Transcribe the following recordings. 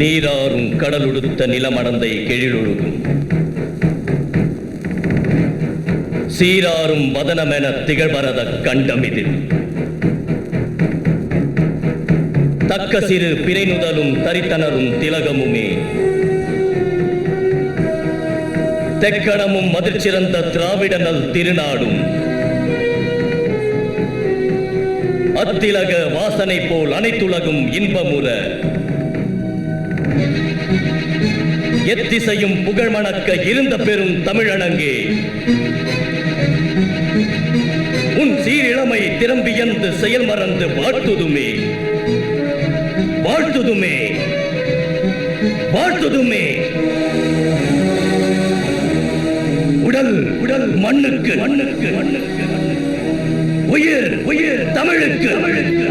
நீராறும் கடலுடுத்த நிலமடந்தை கெழிலொழுகும் சீராறும் வதனமென திகழ்வரத கண்டமிதில் தக்க சிறு பிறைநுதலும் தரித்தனரும் திலகமுமே தெக்கணமும் மதிர்ச்சிறந்த திராவிடனல் திருநாடும் அத்திலக வாசனை போல் அனைத்துலகும் இன்பமுற எத்திசையும் புகழ் மணக்க இருந்த பெரும் தமிழனங்கே உன் சீரிழமை திறம்பியந்து செயல் மறந்து வாழ்த்துதுமே வாழ்த்துதுமே வாழ்த்துதுமே உடல் உடல் மண்ணுக்கு மண்ணுக்கு மண்ணுக்கு உயிர் உயிர் தமிழுக்கு தமிழுக்கு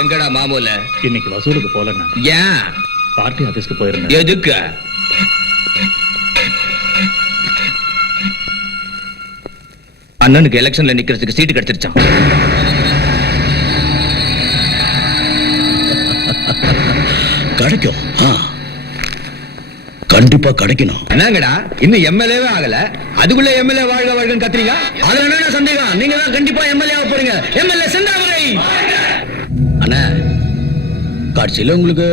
எங்கடா மாமூல இன்னைக்கு வசூலுக்கு போலண்ணா. ஏன்? பார்ட்டி ஆபீஸ்க்கு போயிருந்தேன். எதுக்கு? அண்ணனுக்கு எலெக்ஷன்ல நிக்கிறதுக்கு சீட்டு கிடைச்சிருச்சான். கிடைக்கும், கண்டிப்பா கிடைக்கணும். என்னங்கடா இன்னும் எம்எல்ஏவே ஆகல, அதுக்குள்ள எம்எல்ஏ வாழ்க வாழ்கன்னு கத்துறீங்க. அதுல என்ன சந்தேகம்? நீங்க தான் கண்டிப்பா எம்எல்ஏ போறீங்க. எம்எல்ஏ செந்தாமரை அண்ணா, கட்சியில உங்களுக்கு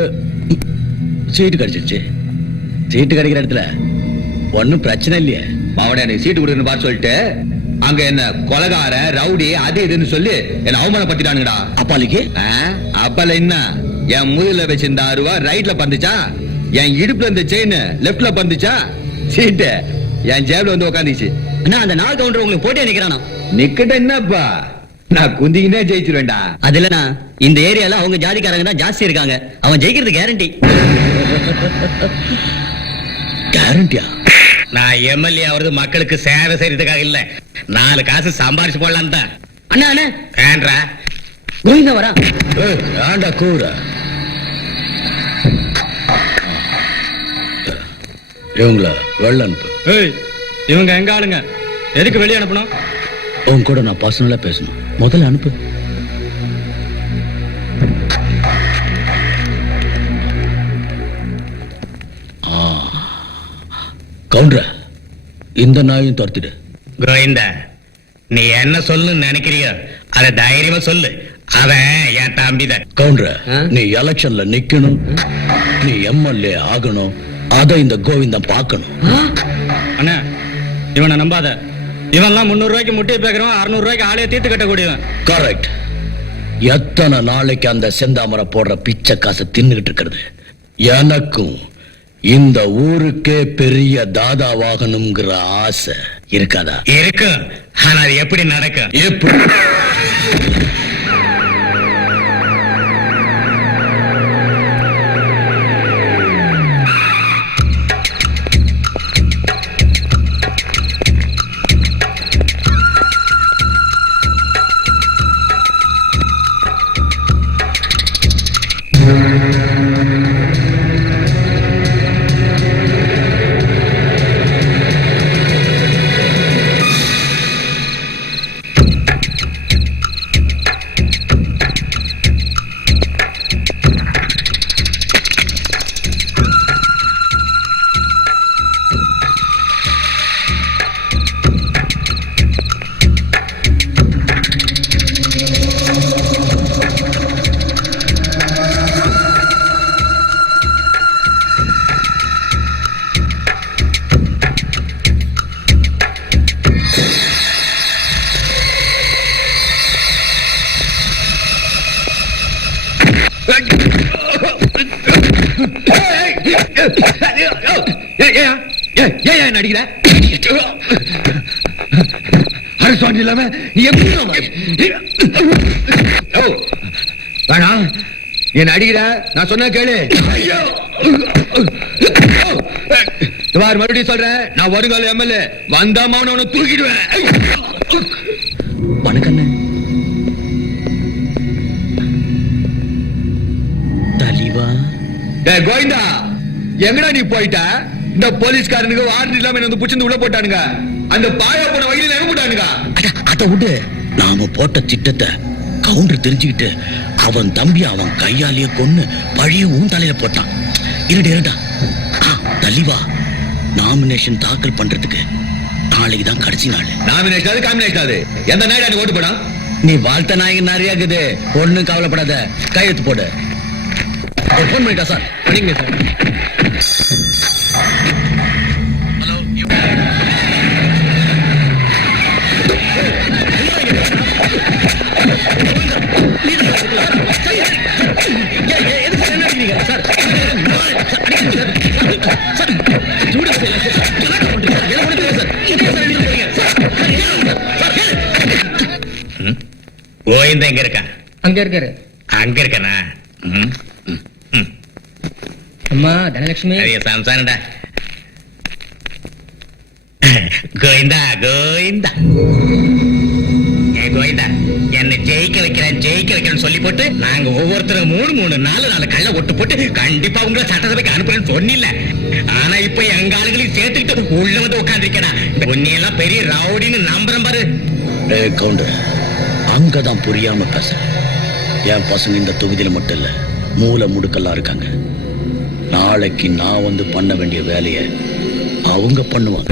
சீட்டு கிடைச்சிருச்சு. சீட்டு கிடைக்கிற இடத்துல ஒன்னும் பிரச்சனை இல்லையே. மாவன எனக்கு சீட்டு கொடுன்னு பார்த்து சொல்லிட்டு அங்க என்ன கொலகார ரவுடி அது இதுன்னு சொல்லி என்ன அவமானப்படுத்திட்டானுங்கடா. அப்பாலிக்கு அப்பல என்ன என் முதுகுல வச்சிருந்த 6 ரூபா ரைட்ல பந்துச்சா, என் இடுப்புல இருந்த செயின் லெப்ட்ல பந்துச்சா, சீட்டு என் ஜேப்ல வந்து உட்காந்துச்சு. அந்த 4 கவுண்டர் உங்களுக்கு போட்டே நிக்கிறானா? நிக்கட்ட என்னப்பா, நான் குந்திக்கினே ஜெயிச்சிருவேன்டா. அது இல்லனா இந்த ஏரியால அவங்க ஜாதிக்காரங்க தான் ஜாஸ்தி இருக்காங்க. அவன் ஜெயிக்கிறது கேரண்டி. கேரண்டியா? நான் எம்எல்ஏ அவரது மக்களுக்கு சேவை செய்யறதுக்காக இல்ல, 4 காசு சம்பாரிச்சு போடலாம் தான். அண்ணா அண்ணா ஏன்றா கோவிந்தா வரா. ஆண்டா கூற இவங்கள வெள்ள அனுப்பு. இவங்க எங்க ஆளுங்க, எதுக்கு வெளியே அனுப்பணும்? உன் கூட நான் பர்சனலா பேசணும். முதல்ல அனுப்பு. கவுண்டர், இந்த நாயும் துரத்திடு. கோவிந்தா, நீ என்ன சொல்லு நினைக்கிறியோ அத தைரியமா சொல்லு. அவன் என் தம்பிதான். கவுண்டர், நீ எலெக்ஷன்ல நிக்கணும், நீ எம்எல்ஏ ஆகணும். அத இந்த கோவிந்தம் பார்க்கணும். அண்ணா, இவனை நம்பாத. இவன்லாம் 300 ரூபாய்க்கு முட்டையை பேக்கிறவன், 600 ரூபாய்க்கு ஆளைய தீர்த்து கட்டக்கூடியவன். கரெக்ட். எத்தனை நாளைக்கு அந்த செந்தாமரை போடுற பிச்சை காசை தின்னுகிட்டு இருக்கிறது? எனக்கும் இந்த ஊருக்கே பெரிய தாதாவாகணுங்கிற ஆசை இருக்காதா? இருக்கு. ஆனா அது எப்படி நடக்கும்? எப்படி? நடிக்கிற அரசாணி இல்லாம வேணாம், என்ன அடிக்கிற? நான் சொன்னா கேளு. மறுபடியும் சொல்றேன், நான் வருங்கால எம்எல்ஏ வந்தா அவனை தூக்கிடுவேன். வணக்கண்ணே. தலிவா டேய் கோவிந்தா, எங்கடா நீ போயிட்ட? இந்த போலீஸ்காரனுக்கு வாரண்ட் இல்லாம என்ன வந்து புடிச்சு உள்ள போட்டானுங்க. அந்த பாயா போன வகையில எங்க போட்டானுங்க? அத விடு. நாம போட்ட திட்டத்தை கவுண்டர் தெரிஞ்சுக்கிட்டு அவன் தம்பி அவன் கையாலேயே கொன்னு பழிய உன் தலையில போட்டான். இருடா தலிவா, நாமினேஷன் தாக்கல் பண்றதுக்கு நாளைக்கு தான் கடைசி நாள். நாமினேஷன் அது காம்பினேஷன் அது எந்த நாடு எனக்கு ஓட்டு போடா? நீ வாழ்த்த நாயகன் நிறைய இருக்குது, ஒண்ணும் கவலைப்படாத, கையெழுத்து போடு. போன் பண்ணிட்டா சார்? பண்ணிங்க சார். ஹலோ, கோவிந்தா எங்க இருக்கா? அங்க இருக்காரு. அங்க இருக்கனா? அம்மா தனலட்சுமி. சம்சாரண்டா. கோவிந்தா கோவிந்தா கோவிந்தா, என்ன ஜெயிக்க வைக்கிறேன்னு சொல்லி போட்டு நாங்க ஒவ்வொருத்தரும் 3 கள்ள ஒட்டு போட்டு கண்டிப்பா உங்களை சட்டசபைக்கு அனுப்புறேன்னு சொன்னில்ல. ஆனா இப்ப எங்க ஆளுகளையும் சேர்த்துக்கிட்டு உள்ள வந்து உட்காந்துருக்கா. உன்னையெல்லாம் பெரிய ரவுடின்னு நம்புறேன் பாரு. கவுண்டர், அங்கதான் புரியாம பேசுறேன். என் பசங்க இந்த தொகுதியில மட்டும் இல்ல, மூல முடுக்கெல்லாம் இருக்காங்க. நாளைக்கு நான் வந்து பண்ண வேண்டிய வேலையை அவங்க பண்ணுவாங்க.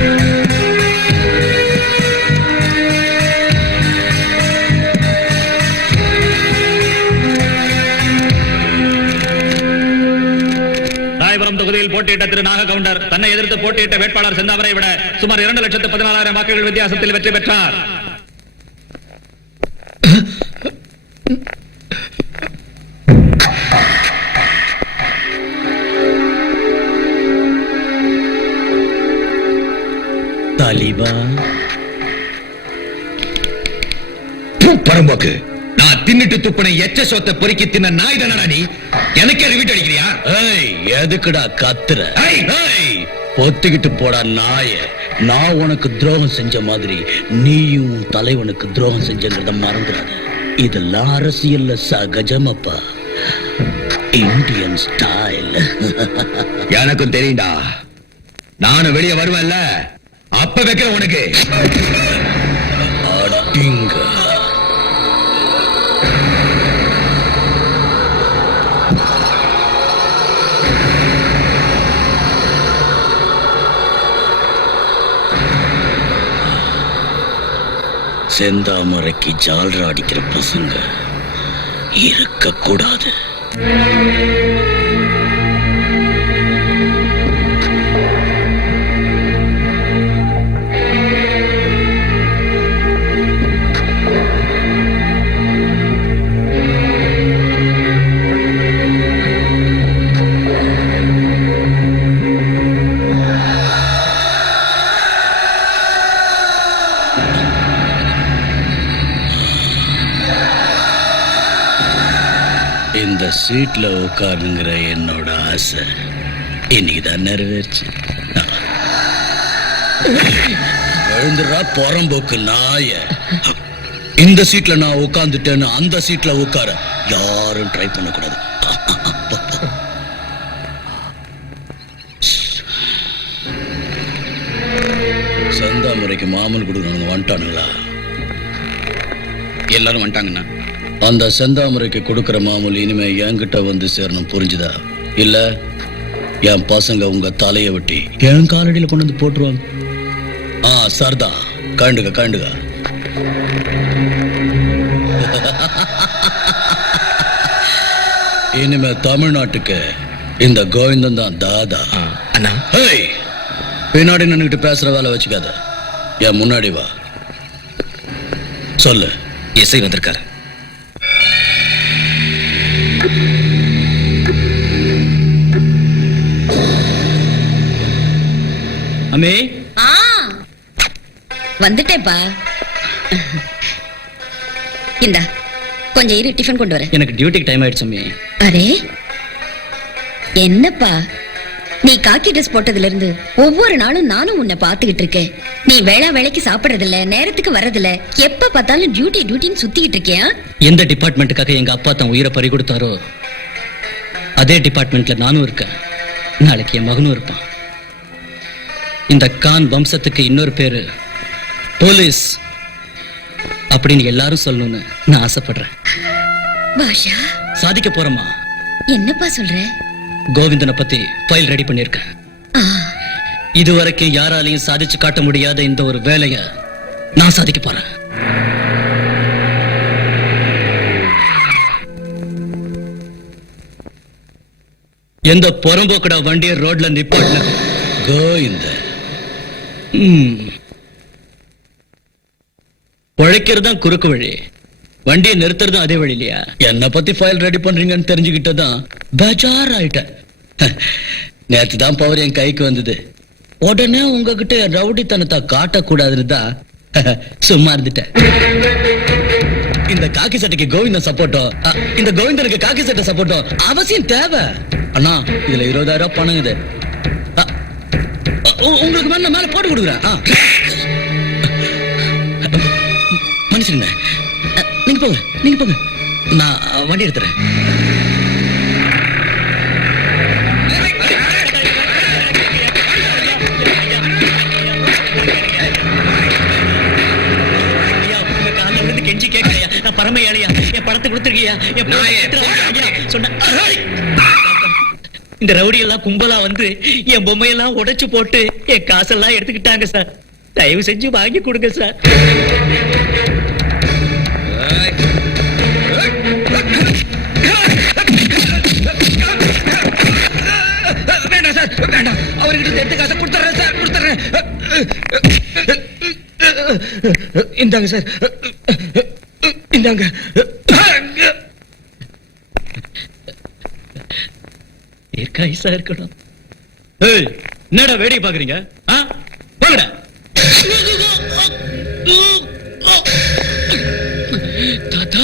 ராயபுரம் தொகுதியில் போட்டியிட்ட திரு நாக கவுண்டர் தன்னை எதிர்த்து போட்டியிட்ட வேட்பாளர் செந்தாமரை விட சுமார் 2,14,000 வாக்குகள் வித்தியாசத்தில் வெற்றி பெற்றார். தாலிபா பரம்போக்கு, நான் தின்னுட்டு துப்புன எச்ச சொத்தை பொறுக்கி தின்ன நாய் தானடா நீ? எனக்கே ரிவீட் அடிக்கிறியா? எதுக்குடா கத்துற? பொத்துக்கிட்டு போடா நாய. நான் உனக்கு துரோகம் செஞ்ச மாதிரி நீயும் உன் தலைவனுக்கு துரோகம் செஞ்சங்கிறத மறந்துடாத. இதெல்லாம் அரசியல்ல சகஜமப்பா, இந்தியன் ஸ்டைல். எனக்கும் தெரியும்டா. நானும் வெளியே வருவேன்ல, அப்ப வைக்கிற உனக்கு அடிங்க. செந்தாமரைக்கு ஜால்ரா அடிக்கிற பசங்க இருக்க கூடாது. இந்த சீட்ல உட்காருங்கிற என்னோட ஆசை இன்னைக்குதான் நிறைவேறுச்சு. எழுந்துடா புறம்போக்கு நாய. இந்த சீட்ல நான் உட்கார்ந்துட்டேன்னு அந்த சீட்ல உட்கார யாரும் ட்ரை பண்ணக்கூடாது. செந்தாமரைக்கு மாமன் கொடுக்கணும் வந்துட்டானுங்களா? எல்லாரும் வந்துட்டாங்கண்ணா. அந்த செந்தாமரைக்கு கொடுக்கிற மாமூல் இனிமே என்கிட்ட வந்து சேரணும், புரிஞ்சுதா? இல்ல என் பசங்க உங்க தலையை வெட்டி என் காலடியில கொண்டு வந்து போட்டுருவாங்க. சர்தா, கண்டுக. இனிமே தமிழ்நாட்டுக்கு இந்த கோவிந்தன் தான் தாதா. அண்ணா, பின்னாடி நின்னுகிட்டு பேசுற வேலை வச்சுக்காத, என் முன்னாடி வா. சொல்லு. எஸ்ஐ வந்திருக்காரு. அம்மே, வந்துட்டேப்பா. இந்தா கொஞ்சம் இரு, டிஃபன் கொண்டு வர. எனக்கு டியூட்டிக்கு டைம் ஆயிடுச்சு அம்மே. அரே என்னப்பா, நீ காக்கி ட்ரெஸ் போட்டதுல இருந்து ஒவ்வொரு நாளும் நானும் உன்னை பாத்துக்கிட்டு இருக்கேன். நீ வேளைக்கு சாப்பிடறதில்ல, நேரத்துக்கு வர்றதில்ல, எப்ப பார்த்தாலும் டியூட்டின்னு சுத்திக்கிட்டு இருக்கியா? எந்த டிபார்ட்மெண்ட்டுக்காக எங்க அப்பா தான் உயிரை பறி கொடுத்தாரோ அதே டிபார்ட்மெண்ட்ல நானும் இருக்கேன். நாளைக்கு என் மகனும் இருப்பான். இந்த கான் வம்சத்துக்கு இன்னொரு பேரு போலீஸ் அப்படின்னு எல்லாரும் சொல்லணும்னு நான் ஆசைப்படுறேன். பாஷா, சாதிக்க போறேம்மா. என்னப்பா சொல்ற? கோவிந்தனை பத்தி ஃபைல் ரெடி பண்ணிருக்கேன். இதுவரைக்கும் யாராலையும் சாதிச்சு காட்ட முடியாத இந்த ஒரு வேலைய நான் சாதிக்க போறேன். எந்த புறம்போக்கடா வண்டியை ரோட்ல நிப்பாட்டின கோவிந்த உழைக்கிறதுதான் குறுக்கு வழி, வண்டியை நிறுத்துறதும் அதே வழி இல்லையா? என்ன பத்தி ஃபைல் ரெடி பண்றீங்கன்னு தெரிஞ்சுக்கிட்டதான் பேஜார் ஆயிட்டேன். நேற்று தான் பவர் என் கைக்கு வந்தது. உடனே உங்ககிட்ட ரவுடித்தனத்தை காட்டக்கூடாதுன்னு தான் சும்மா இருந்துட்டேன். இந்த காக்கி சட்டைக்கு கோவிந்தன் சப்போர்ட்டோ, இந்த கோவிந்தனுக்கு காக்கி சட்டை சப்போர்ட்டோ அவசியம் தேவை. அண்ணா இதுல 20,000 பணம் இது. உங்களுக்கு மேல போட்டு கொடுக்குறேன். மனுஷங்க நீங்க போங்க, நான் வண்டி எடுத்துறேன். கெஞ்சி கேட்கலையா? நான் பரம ஏழையா? என் பணத்தை கொடுத்துருக்கியா? இந்த ரவுடி எல்லாம் கும்பலா வந்து என் பொம்மையெல்லாம் உடைச்சு போட்டு என் காசெல்லாம் எடுத்துக்கிட்டாங்க சார். தயவு செஞ்சு வாங்கி கொடுங்க சார். வேண்டாம் சார், வேண்டாம். அவர்கிட்ட எடுத்து காசை கொடுத்துறேன் சார், கொடுத்துறேன். இந்தாங்க சார், இந்தாங்க. ஏற்காய்சா இருக்கணும். என்னடா வேடிக்கை பாக்குறீங்க? போங்கடா. தாத்தா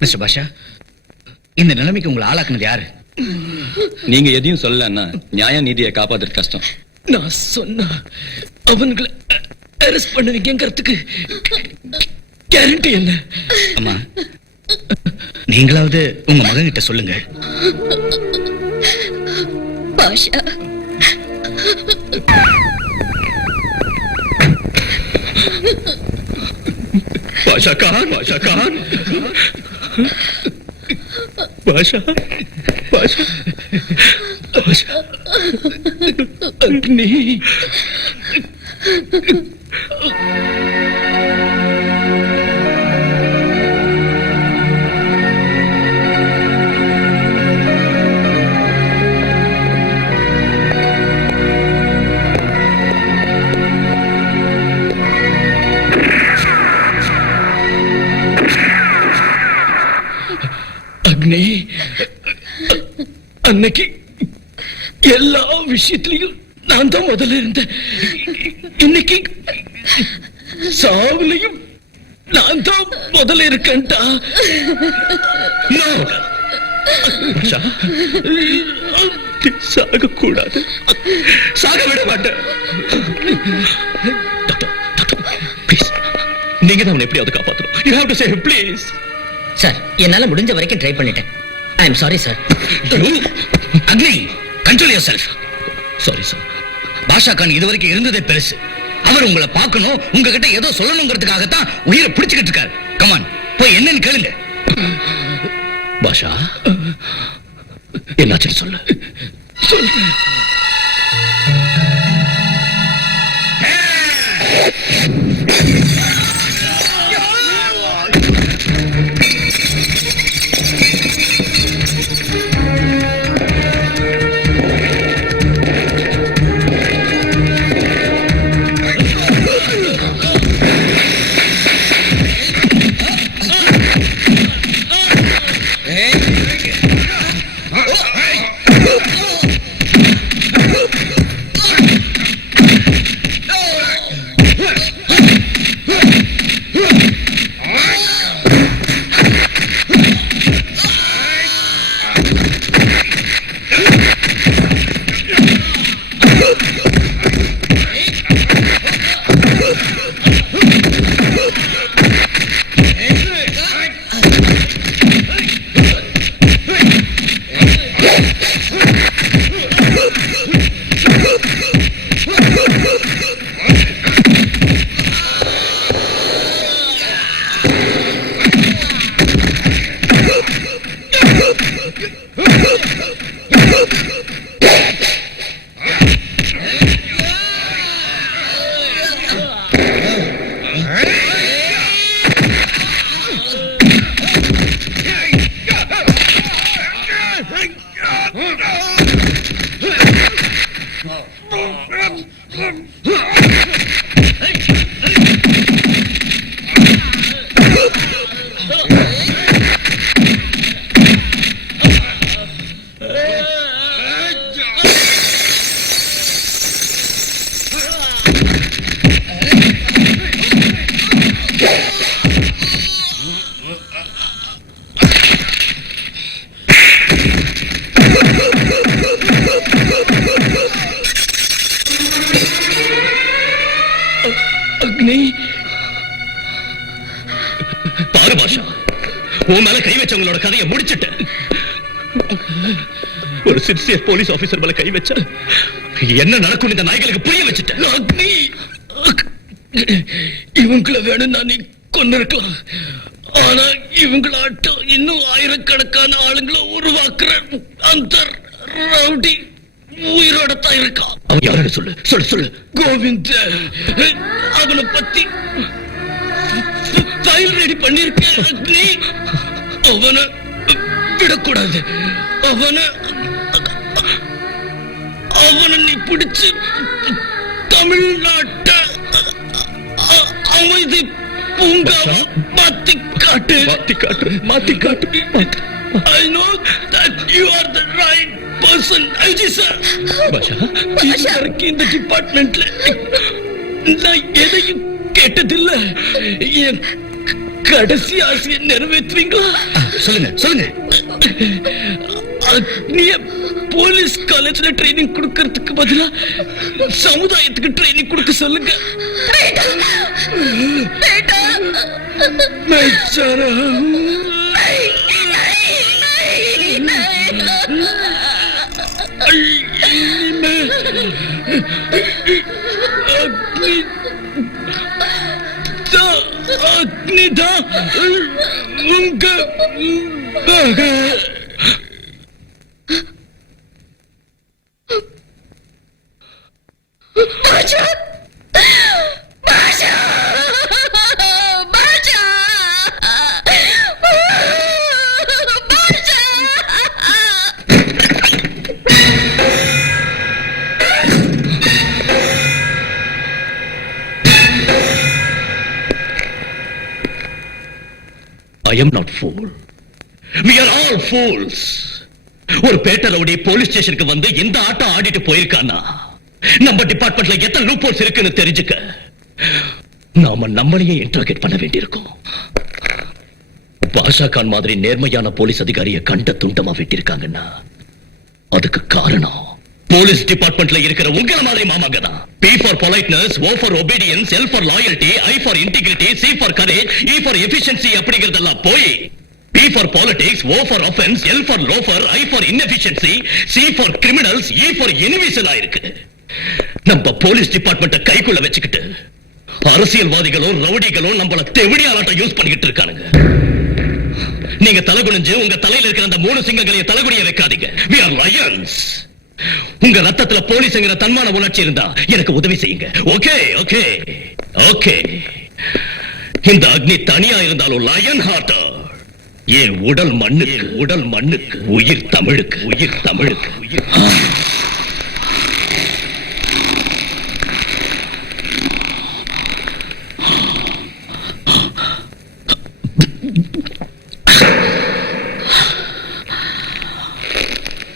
மிஸ்டர் பாஷா, இந்த நிலைமைக்கு உங்களை ஆளாக்குனது யாரு? நீங்க எதையும் சொல்லலன்னா நியாய நீதியை காப்பாத்துறது கஷ்டம். நான் சொன்னா அவங்களை அரெஸ்ட் பண்ணுவீங்கிறதுக்கு கேரண்டி என்ன? அம்மா, நீங்களாவது உங்க மகன் கிட்ட சொல்லுங்க. பாஷா, பாஷா கான், பாஷா கான், பாஷா, பாஷா, பாஷா, அக்னி. அக்னி அன்னைக்கு எல்லா விஷயத்திலையும் நான் தான் முதல்ல இருந்தேன். இன்னைக்கு சாவுலையும் நான் தான் முதல்ல இருக்கேன்டா. சாக கூடாது, சாக விட மாட்டேன். நீங்க தான் அவனை எப்படியாவது காப்பாற்றணும். You have to save him, please. Sir, என்னால முடிஞ்ச வரைக்கும் ட்ரை பண்ணிட்டேன். I am sorry sir. Agni, control yourself. Sorry sir. Basha Khan இதுவரைக்கும் இருந்ததே பெருசு. அவர் உங்களை பார்க்கணும், உங்ககிட்ட ஏதோ சொல்லணுங்கிறதுக்காகத்தான் உயிரை பிடிச்சுக்கிட்டு இருக்காரு. கமான், போய் என்னன்னு கேளுங்க. பாஷா, என்னாச்சுன்னு சொல்லு. சொல்லு. அக்னி, பாரு பாஷா, உன் மேல கை வச்சவங்களோட கதையை முடிச்சிட்ட. ஒரு சின்சியர் போலீஸ் ஆபீசர் மேல கை வச்ச என்ன நடக்கும் இந்த நாய்களுக்கு புரிய வச்சுட்ட. அக்னி, இவங்கள வேணும்னா நீ கொண்டிருக்கலாம். ஆனா இவங்களாட்ட இன்னும் ஆயிரக்கணக்கான ஆளுங்களை உருவாக்குற அந்த ரவுடி உயிரோட தான் இருக்கான். அவன் யாருன்னு சொல்லு, சொல்லு சொல்லு. கோவிந்த், அவனை பத்தி ஃபைல் ரெடி பண்ணிருக்கேன். அக்னி, அவனை விடக்கூடாது. அவனை நீ பிடிச்சு தமிழ்நாட்ட அமைதி பூங்காவா மாத்தி காட்டு. I know that you are the right person. IG sir, இந்த டிபார்ட்மெண்ட்ல நான் எதையும் கேட்டதில்ல. என் கடைசி ஆசையை நிறைவேற்றுவீங்களா? சொல்லுங்க. அக்னிய போலீஸ் காலேஜ்ல ட்ரைனிங் கொடுக்கறதுக்கு பதிலா சமுதாயத்துக்கு ட்ரைனிங் கொடுக்க சொல்லுங்க. அக்னிதா உங்க பாஷா, பாஷா, பாஷா, பாஷா. I am not fool. we are all fools. ஒரு பேட்ட ரவுடி போலீஸ் ஸ்டேஷனுக்கு வந்து இந்த ஆட்டம் ஆடிட்டு போயிருக்கானா நம்ம டிபார்ட்மெண்ட்ல எத்தனை லூப் ஹோல்ஸ் இருக்குன்னு தெரிஞ்சுக்க நாம நம்மளையே இன்டர்கேட் பண்ண வேண்டியிருக்கும். பாஷா கான் மாதிரி நேர்மையான போலீஸ் அதிகாரியை கண்ட துண்டமா வெட்டிருக்காங்கன்னா அதுக்கு காரணம் போலீஸ் டிபார்ட்மெண்ட்ல இருக்கிற உங்கள மாதிரி மாமாங்க தான். P for politeness, O for obedience, L for loyalty, I for integrity, C for courage, E for efficiency அப்படிங்கறதெல்லாம் போய் P for politics, O for offense, L for loafer, I for inefficiency, C for criminals, E for enemies ஆயிருக்கு. நம்ம police டிபார்ட்மெண்ட்டை கைக்குள்ள வச்சுக்கிட்டு அரசியல்வாதிகளும் ரவுடிகளும் நம்மள தெவிடியாலாட்டம் use பண்ணிக்கிட்டு இருக்கானுங்க. நீங்க தலைகுனிஞ்சு உங்க தலையில இருக்கிற அந்த 3 சிங்கங்களையும் தலைகுனிய வைக்காதீங்க. We are lions. உங்க ரத்தத்துல போலீஸ்ங்கிற தன்மான உணர்ச்சி இருந்தா எனக்கு உதவி செய்யுங்க. Okay okay okay. இந்த அக்னி தனியா இருந்தாலும் லயன் ஹார்ட். என் உடல் மண்ணுக்கு உயிர் தமிழுக்கு உயிர்.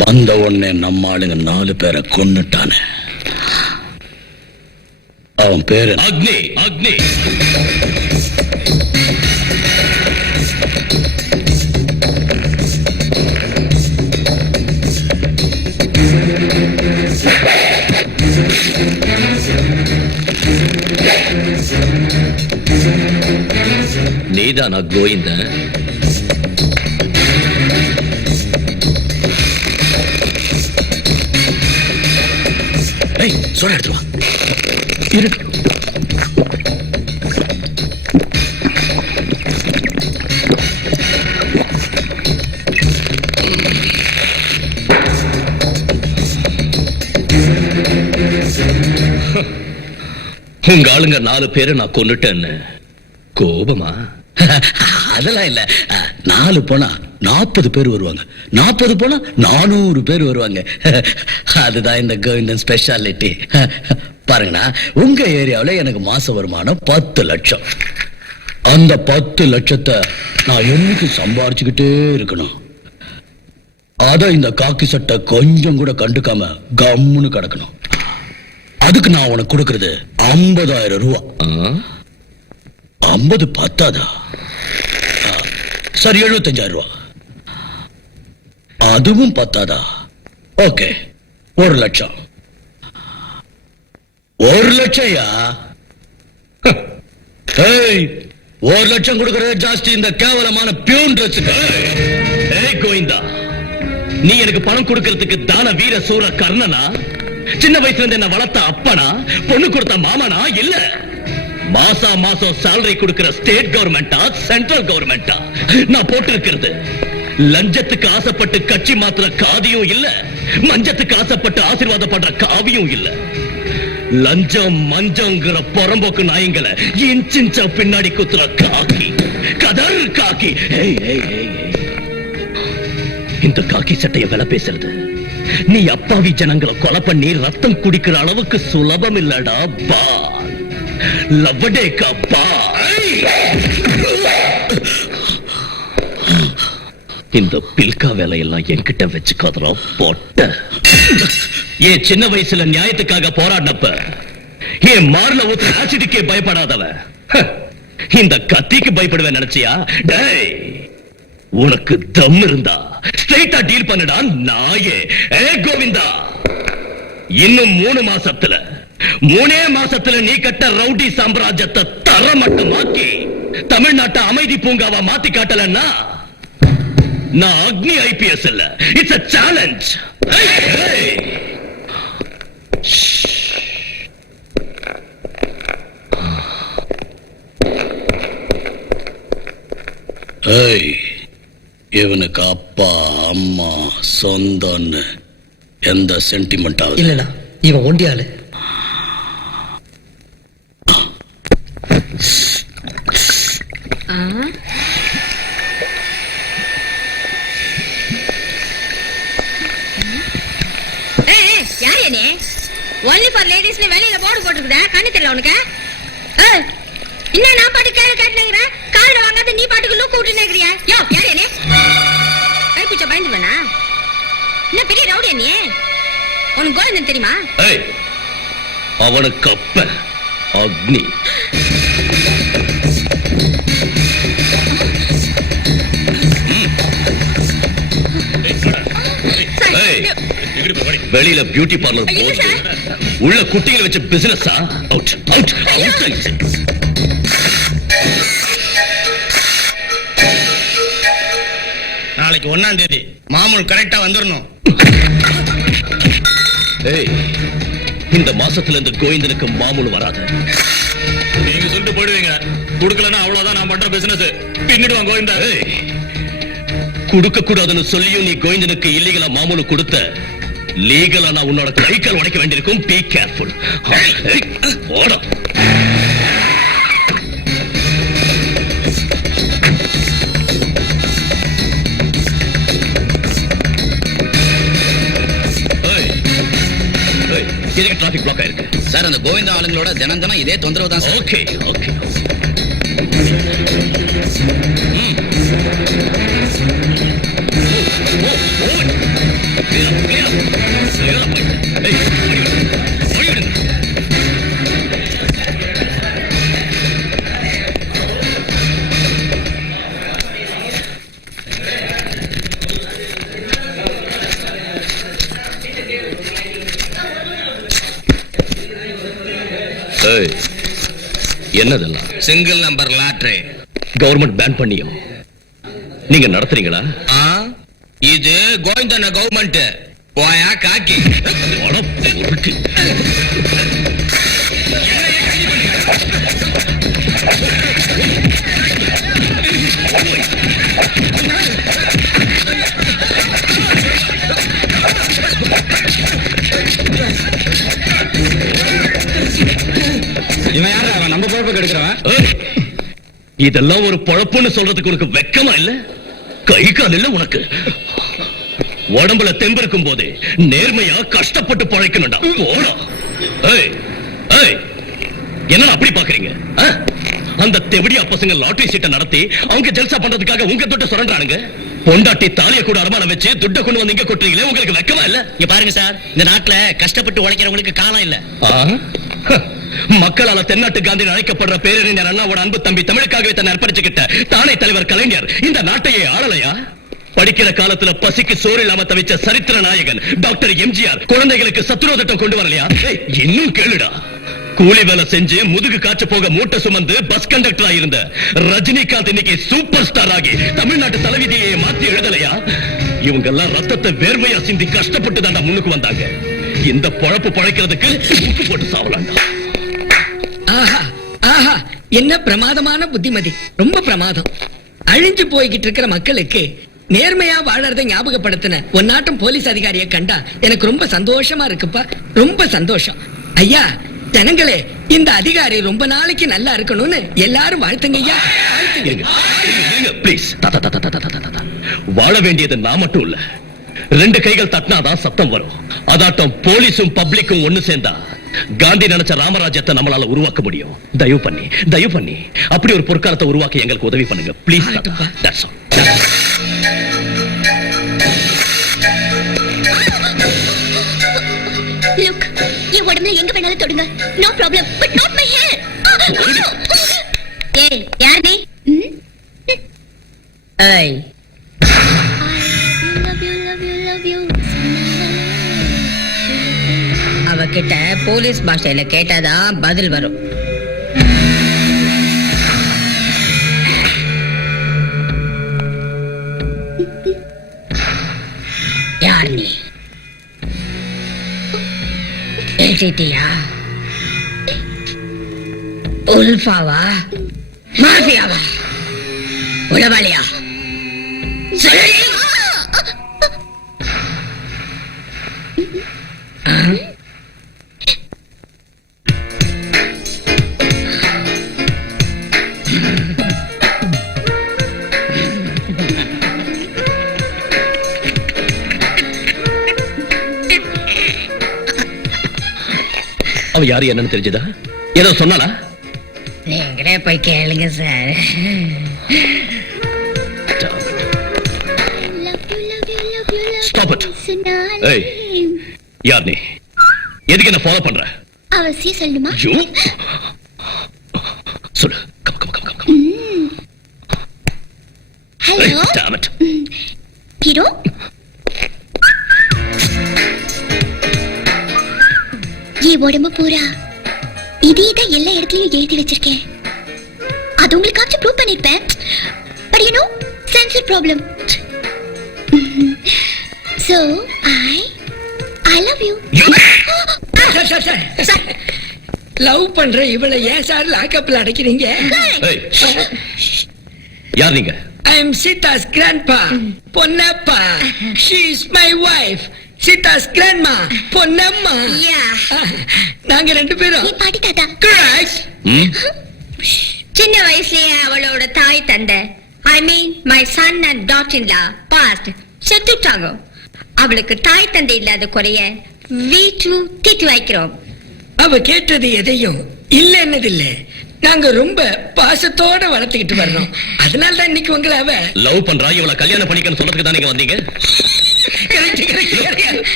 வந்த உடனே நம்ம ஆளுங்க 4 பேரை கொன்னுட்டானே. அவன் பேரு அக்னி. நீதானா கோவிந்த? சொல்ல எடுத்து வா. இரு. உங்க ஆளுங்க 4 பேரை நான் கொன்னுட்டேன்னு கோபமா? அதெல்லாம் இல்ல. 4 போனா 40 பேர் வருவாங்க, 40 போனா 400 பேர் வருவாங்க. அதுதான் இந்த கோவிந்தன் ஸ்பெஷாலிட்டி. பாருங்கண்ணா, உங்க ஏரியாவில் எனக்கு மாச வருமானம் 10 லட்சம். அந்த 10 லட்சத்தை நான் என்னைக்கு சம்பாரிச்சுக்கிட்டே இருக்கணும். அத இந்த காக்கி சட்டை கொஞ்சம் கூட கண்டுக்காம கம்முன்னு கிடக்கணும். அதுக்கு நான் உனக்கு கொடுக்கறது 50,000 ரூபா. 50 பத்தாதா? சரி, 75,000 ரூபா. அதுவும் பத்தாதா? ஓகே, 1 லட்சம். 1 லட்சம்யா? 1 லட்சம் கொடுக்கறது ஜாஸ்தி இந்த கேவலமான பியூன் ட்ரெஸ்ஸுக்கு. ஏய் கோவிந்தா, நீ எனக்கு பணம் கொடுக்கிறதுக்கு தான வீர சூர கர்ணனா? சின்ன வயசுல இருந்து என்ன வளர்த்த அப்பனா? பொண்ணு கொடுத்த மாமனா? இல்ல மாசம் salary கொடுக்கிற ஸ்டேட் கவர்மெண்டா சென்ட்ரல் கவர்மெண்டா? நான் போட்டிருக்கிறது லஞ்சத்துக்கு ஆசைப்பட்டு கட்சி மாத்திர காதியும் இல்ல, மஞ்சத்துக்கு ஆசைப்பட்டு ஆசீர்வாதப்படுற காவியும் இல்ல. லஞ்சம் மஞ்சங்கிற புறம்போக்கு நாயங்களை இன்ச்சா பின்னாடி குத்துற காக்கி, கதர் காக்கி. இந்த காக்கி சட்டைய விலை பேசுறது நீ அப்பாவி ஜனங்களை கொலை பண்ணி ரத்தம் குடிக்கிற அளவுக்கு சுலபம் இல்லடா பா. லவடே காப்பா. இந்த பில்கா வேலையெல்லாம் என்கிட்ட வச்சுக்காதரா போட்ட. ஏன் சின்ன வயசுல நியாயத்துக்காக போராடினப்ப ஏன் மார்ல ஊத்துற ஆசிடுக்கே பயப்படாதவ இந்த கத்திக்கு பயப்படுவேன் நினைச்சியா? டேய், உனக்கு தம் இருந்தா ஸ்ட்ரைட்டா டீல் பண்ணுடா நாயே. கோவிந்தா, இன்னும் 3 மாசத்துல நீ கட்ட ரவுடி சாம்ராஜ்யத்தை தரமட்டமாக்கி தமிழ்நாட்டை அமைதி பூங்காவா மாத்தி காட்டலன்னா நான் அக்னி ஐபிஎஸ் இல்ல. It's a challenge. இவனுக்கு அப்பா அம்மா சொந்தம்னு எந்த சென்டிமெண்ட் ஆகுது? இல்லண்ணா, இவன் ஒண்டியாளு. ஒன்லி ஃபார் லேடிஸ்னு வெளியில போர்டு போட்டுருக்குதா? கண்ணு தெரியல உனக்கு? என்ன நான் பாட்டு கேட்க கேட்டுனேங்கிறேன், காதுல வாங்காத நீ பாட்டுக்கு லூக்கு விட்டுனேங்கிறியா? யோ, யாரே நீ? மழைப்பூச்ச பயந்துருவனா? என்ன பெரிய ரவுடியா நீ? உனக்கு கோவிந்தன் தெரியுமா? ஏய், அவனுக்கு அப்ப அக்னி. ஏய், வெளியில பியூட்டி பார்லர் இல்ல போட்டு சார். உள்ள குட்டிகளை வச்ச பிசினஸா? Out out out. நாளைக்கு 1ஆம் தேதி மாமூல் கரெக்டா வந்துடணும். ஏய், இந்த மாசத்துல இருந்து கோவிந்தனுக்கு மாமூல் வராது. நீங்க சொல்லிட்டு போயிடுவீங்க. கொடுக்கலன்னா அவ்வளவுதான் நான் பண்ற பிசினஸ். பின்னிடுவான் கோவிந்தா. ஏய், கொடுக்க கூடாதுன்னு சொல்லியும் நீ கோவிந்தனுக்கு இல்லீகலா மாமூல் கொடுத்த, லீகலா நான் உன்னோட கை கால் உடைக்க வேண்டியிருக்கும். Be careful. ஓட இதுக்கு டிராபிக் பிளாக் ஆயிருக்கு சார். அந்த கோவிந்தா ஆளுங்களோட தினம் தினம் இதே தொந்தரவு தான் சார். Okay okay. என்னதெல்லாம் single number lottery government ban பண்ணியும் நீங்க நடத்துறீங்களா? இது கோவிந்தன கவர்மெண்ட். போயா காக்கி. இவன் யாரா? நம்ம பொழப்ப கெடுக்கிறவன். இதெல்லாம் ஒரு பொழப்புன்னு சொல்றதுக்கு உனக்கு வெக்கமா இல்ல? கை கால் இல்ல உனக்கு? உடம்புல தெம்பு இருக்கும் போதே நேர்மையா கஷ்டப்பட்டு பழைக்கணும்டா. போடா. ஏய் ஏய், என்ன அப்படி பாக்குறீங்க? அந்த தெவடியா பசங்க லாட்டரி சீட்டை நடத்தி அவங்க ஜல்சா பண்றதுக்காக உங்க தொட்ட சுரண்டானுங்க. பொண்டாட்டி தாலிய கூட அடமானம் வச்சு துட்ட கொண்டு வந்து இங்க கொட்டுறீங்களே, உங்களுக்கு வெக்கமா இல்ல? இங்க பாருங்க சார், இந்த நாட்டுல கஷ்டப்பட்டு உழைக்கிறவங்களுக்கு காலம் இல்ல. மக்களால தென்னாட்டு காந்தி அழைக்கப்படுற பேரறிஞர் அண்ணாவோட அன்பு தம்பி தமிழுக்காகவே தன்னை அர்ப்பணிச்சுக்கிட்ட தானே தலைவர் கலைஞர் இந்த நாட்டையே ஆளலையா? படிக்கிற காலத்துல பசிக்கு சோறு இல்லாம தவிச்ச சரித்திர நாயகன் டாக்டர் எம்ஜிஆர் குழந்தைகளுக்கு சத்துணவு திட்டம் கொண்டு வரலையா? இன்னும் கேளுடா. கூலி வேலை செஞ்சு முதுகு காய்ச்ச போக மூட்டை சுமந்து பஸ் கண்டக்டரா இருந்த ரஜினிகாந்த் இன்னைக்கு சூப்பர் ஸ்டார் ஆகி தமிழ்நாட்டு தலைவிதியை மாற்றி எழுதலையா? இவங்க எல்லாம் ரத்தத்தை வேர்வையா சிந்தி கஷ்டப்பட்டு தாண்டா முன்னுக்கு வந்தாங்க. இந்த பொழப்பு பழைக்கிறதுக்கு உப்பு போட்டு சாவலாண்டா. ஆஹா ஆஹா, என்ன பிரமாதமான புத்திமதி. ரொம்ப பிரமாதம். அழிஞ்சு போய்கிட்டு இருக்கிற மக்களுக்கு நேர்மையா வாழறதை ஞாபகப்படுத்தின ஒன்னாட்டம் போலீஸ் அதிகாரியை கண்டா எனக்கு ரொம்ப சந்தோஷமா இருக்குப்பா. ரொம்ப சந்தோஷம். ஐயா ஜனங்களே, இந்த அதிகாரி ரொம்ப நாளைக்கு நல்லா இருக்கணும்னு எல்லாரும் வாழ்த்துங்க ஐயா, வாழ்த்துங்க. ப்ளீஸ். வாழ வேண்டியது நான் மட்டும் இல்ல, ரெண்டு கைகள் தட்டினாதான் சத்தம் வரும். அதாட்டம் போலீஸும் பப்ளிக்கும் ஒண்ணு சேர்ந்தா காந்தி நினைச்ச ராமராஜ்யத்தை நம்மளால உருவாக்க முடியும். தயவு பண்ணி அப்படி ஒரு பொற்காலத்தை உருவாக்கி எங்களுக்கு உதவி பண்ணுங்க ப்ளீஸ். லுக், என் உடம்புல எங்க வேணாலும் தொடுங்க. No problem, but not my hair. ஏய், யார் நீ? ஏய், அவகிட்ட போலீஸ் பாஷையில கேட்டாதான் பதில் வரும். யார் நீ? ஏடிடியா? உல்ஃபாவா? மாஃபியாவா? உளவாளியா? சொல்லு. அவ யாரு என்னன்னு தெரிஞ்சதா? ஏதோ சொன்னானா? நீங்களே போய் கேளுங்க சார். ஏய் யார் நீ எதுக்கு என்ன ஃபாலோ பண்ற அவசியம் சொல்லணுமா ஐயோ சொல்லு come come come come hello damn it hero உடம்பு பூரா இதே தான் எல்லா இடத்துலயும் எழுதி வச்சிருக்கேன். அது உங்களுக்காச்சும் ப்ரூவ் பண்ணிருப்பேன். But you know censor problem. So I love you. Love பண்ற இவளை ஏன் சார் லாக்கப்ல அடைக்கிறீங்க? யார் நீங்க? I am Sita's grandpa, Ponnappa. She is my wife, Sita's grandma, Ponnamma. Yeah. நாங்க ரெண்டு பேரும் நீ பாட்டி தாத்தா. Correct. சின்ன வயசுலயே அவளோட தாய் தந்தை I mean my son and daughter-in-law passed. செத்துட்டாங்க. அவளுக்கு தாய் தந்தை இல்லாத குறைய வீட்டு தீட்டு வைக்கிறோம். அவ கேட்டது எதையும் இல்ல என்னதில்லை. நாங்க ரொம்ப பாசத்தோட வளர்த்துக்கிட்டு வர்றோம். அதனால தான் இன்னைக்கு உங்களை அவ லவ் பண்றா இவளை கல்யாணம் பண்ணிக்கன்னு சொல்றதுக்கு தான் நீங்க வந்தீங்க.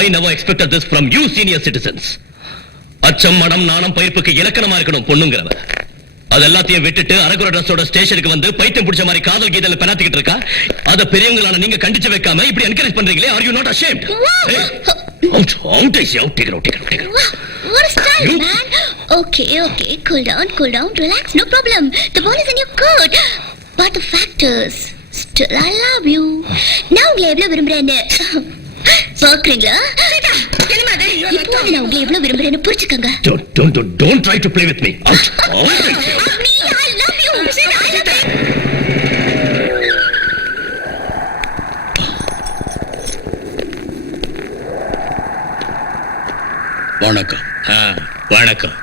I never expected this from you senior citizens. அச்சம் மடம் நாணம் பயிர்ப்புக்கு இலக்கணமா இருக்கணும் பொண்ணுங்கிறவ. அது எல்லாத்தையும் விட்டுட்டு அரகுர ட்ரெஸ்ஸோட ஸ்டேஷனுக்கு வந்து பைத்தியம் பிடிச்ச மாதிரி காதல் கீதல பெனாத்திக்கிட்டு இருக்கா. அத பெரியவங்களான நீங்க கண்டிச்சு வைக்காம இப்படி encourage பண்றீங்களே. Are you not ashamed? Out I say out. Take it. What a style, man. Okay. Cool down. Relax, no problem. The ball is in your court. But the fact is, still I love you. Now உங்களை எவ்வளவு விரும்புறேன்னு பாக்குறீங்களா? இப்போ நான் உங்களை எவ்வளவு விரும்புறேன்னு புரிச்சுக்கங்க. Don't try to play with me. Out. I love you. வணக்கம். வணக்கம்.